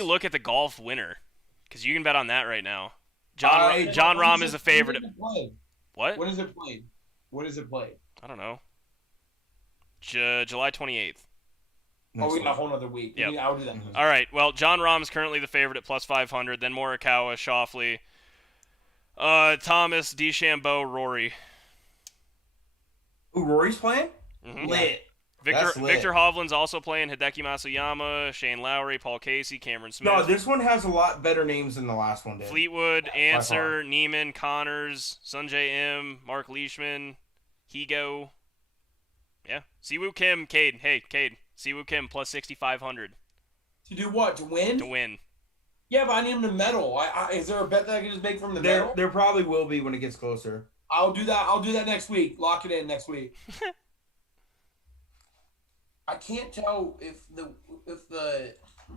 look at the golf winner? Because you can bet on that right now. John Rahm is a favorite. What? When is it played? I don't know. July 28th. We got a whole other week. Yep. I'll do that. All right. Well, John Rahm is currently the favorite at +500. Then Morikawa, Schauffele, Thomas, DeChambeau, Rory. Ooh, Rory's playing? Mm-hmm. Lit. Victor Hovland's also playing. Hideki Matsuyama, Shane Lowry, Paul Casey, Cameron Smith. No, this one has a lot better names than the last one did. Fleetwood, Answer, Neiman, Connors, Sunjay M, Mark Leishman, Higo. Yeah. Siwoo Kim, Cade. Hey, Cade. Siwoo Kim +6,500. To do what? To win? To win. Yeah, but I need him to medal. Is there a bet that I can just make from the medal? There probably will be when it gets closer. I'll do that next week. Lock it in next week. I can't tell if the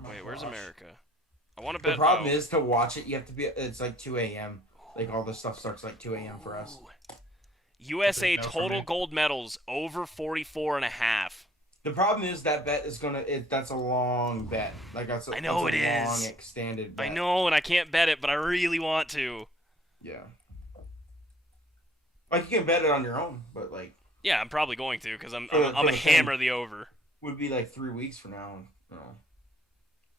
Wait, where's America? I want to bet. The problem is to watch it. You have to be. It's like 2 a.m. Like all this stuff starts like 2 a.m. for us. USA total gold medals over 44.5. The problem is that bet is that's a long bet. Like that's a, I know that's it a is. long extended bet. I know, and I can't bet it, but I really want to. Yeah. Like you can bet it on your own, but like. Yeah, I'm probably going to because I'm a hammer the over. Would be like 3 weeks from now. No.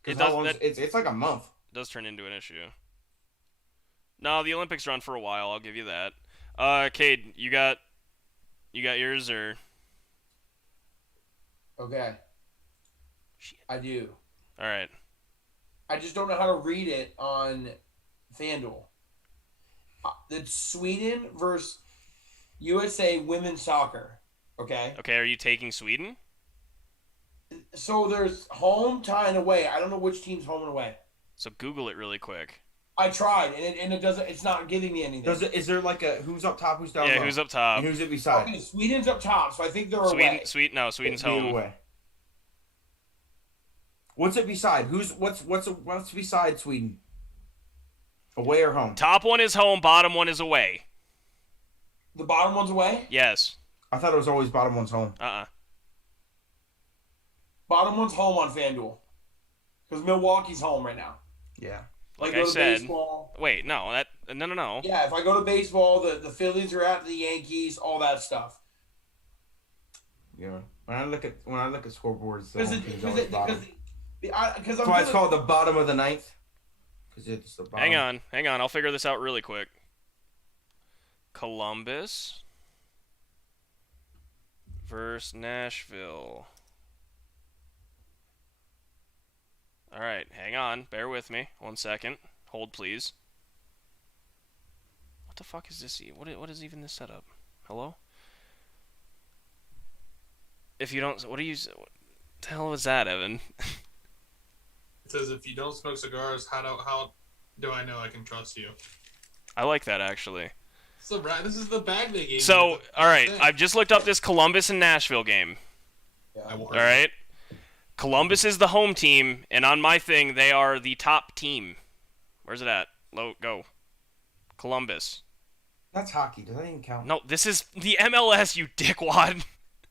It's like a month. It does turn into an issue. No, the Olympics run for a while. I'll give you that. Cade, you got yours or? Okay. Shit. I do. All right. I just don't know how to read it on FanDuel. It's Sweden versus USA women's soccer. Okay. Okay. Are you taking Sweden? So there's home, tie, and away. I don't know which team's home and away. So Google it really quick. I tried, and it doesn't. It's not giving me anything. Is there like a who's up top, who's down low? Yeah, who's up top? And who's it beside? Okay, Sweden's up top, so I think they're away. Sweden's home. Away. What's it beside? What's beside Sweden? Away or home? Top one is home. Bottom one is away. The bottom one's away? Yes. I thought it was always bottom one's home. Bottom one's home on FanDuel. Because Milwaukee's home right now. Yeah. Like I said. Baseball. Wait, no. No. Yeah, if I go to baseball, the Phillies are at the Yankees, all that stuff. Yeah. When I look at scoreboards, the Because home team's always bottom. that's why it's called the bottom of the ninth. Because it's the bottom. Hang on. I'll figure this out really quick. Columbus versus Nashville. All right, hang on. Bear with me. 1 second. Hold, please. What the fuck is this? What is even this setup? Hello? If you don't... What the hell was that, Evan? It says, if you don't smoke cigars, how do I know I can trust you? I like that, actually. So, this is the bag they gave me. So, all right, I've just looked up this Columbus and Nashville game. Yeah. All right? Columbus is the home team, and on my thing, they are the top team. Where's it at? Go. Columbus. That's hockey. Does that even count? No, this is the MLS, you dickwad.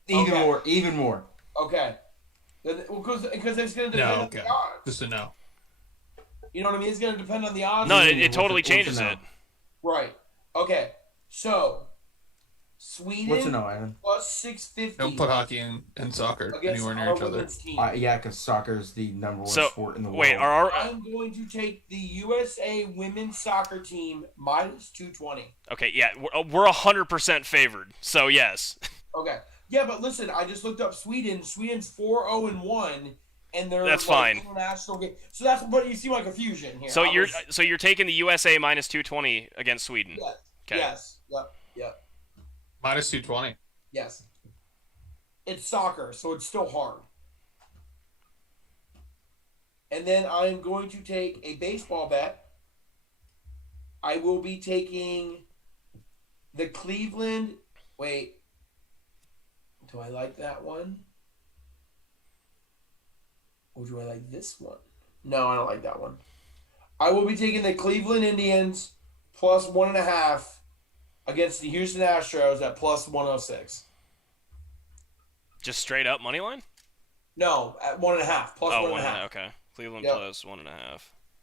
Even more. Okay. Because it's going to depend on the odds. Just a no. You know what I mean? It's going to depend on the odds. No, it totally changes it. Right. Okay. So, Sweden What's a no, Ivan? plus 650. Don't put hockey and soccer anywhere near each other. Yeah, because soccer is the number one sport in the world. Wait, I'm going to take the USA women's soccer team minus 220. Okay, yeah, we're 100% favored, so yes. Okay. Yeah, but listen, I just looked up Sweden. Sweden's 4-0-1, and they're that's fine. International game. So that's what you see my confusion here. So you're taking the USA minus 220 against Sweden. Yes. Okay. Yes. Yep. Minus 220. Yes. It's soccer, so it's still hard. And then I'm going to take a baseball bet. I will be taking the Cleveland. Wait. Do I like that one? Or do I like this one? No, I don't like that one. I will be taking the Cleveland Indians plus 1.5 against the Houston Astros at plus 106. Just straight up money line? No, at 1.5 plus 1.5. Okay. Cleveland plus 1.5.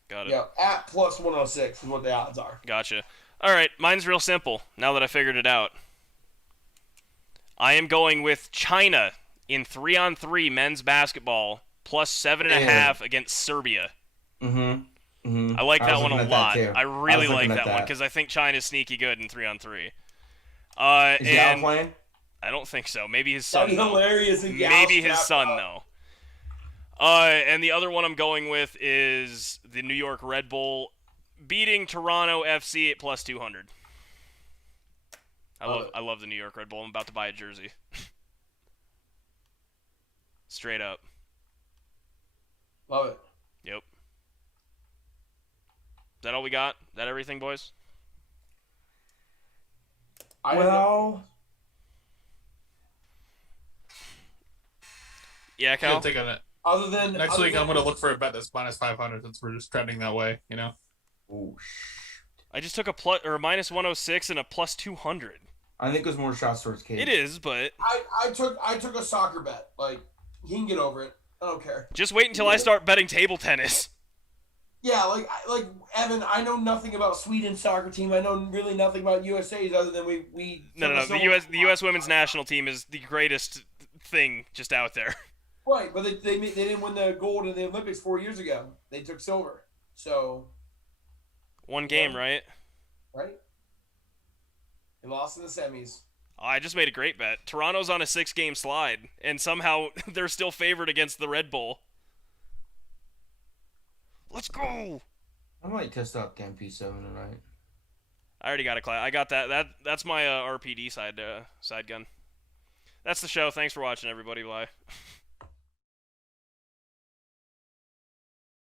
Got it. Yeah, at plus 106 is what the odds are. Gotcha. All right, mine's real simple. Now that I figured it out, I am going with China in 3-on-3 men's basketball plus 7.5 against Serbia. I like that one a lot. I really like that one because I think China's sneaky good in 3-on-3. Is Gal playing? I don't think so. Maybe his son. That'd be hilarious. Maybe his son though. And the other one I'm going with is the New York Red Bull beating Toronto FC at plus 200. I love the New York Red Bull. I'm about to buy a jersey. Straight up. Love it. Yep. Is that all we got? Is that everything, boys? Yeah, Cal? Take on it. Other than next week, I'm going to look for a bet that's minus 500 since we're just trending that way, you know? Oh, I just took a minus 106 and a plus 200. I think it was more shots towards Kate. It is, but I took a soccer bet. Like, he can get over it. I don't care. Just wait until I start betting table tennis. Yeah, like Evan, I know nothing about Sweden's soccer team. I know really nothing about USA's other than we. No. The U.S. women's national team is the greatest thing just out there. Right, but they didn't win the gold in the Olympics 4 years ago. They took silver. So. One game, right? Right. They lost in the semis. Oh, I just made a great bet. Toronto's on a 6-game slide, and somehow they're still favored against the Red Bull. Let's go! I might test out the MP7 tonight. I already got a class. I got that. That's my RPD side gun. That's the show. Thanks for watching, everybody. Bye.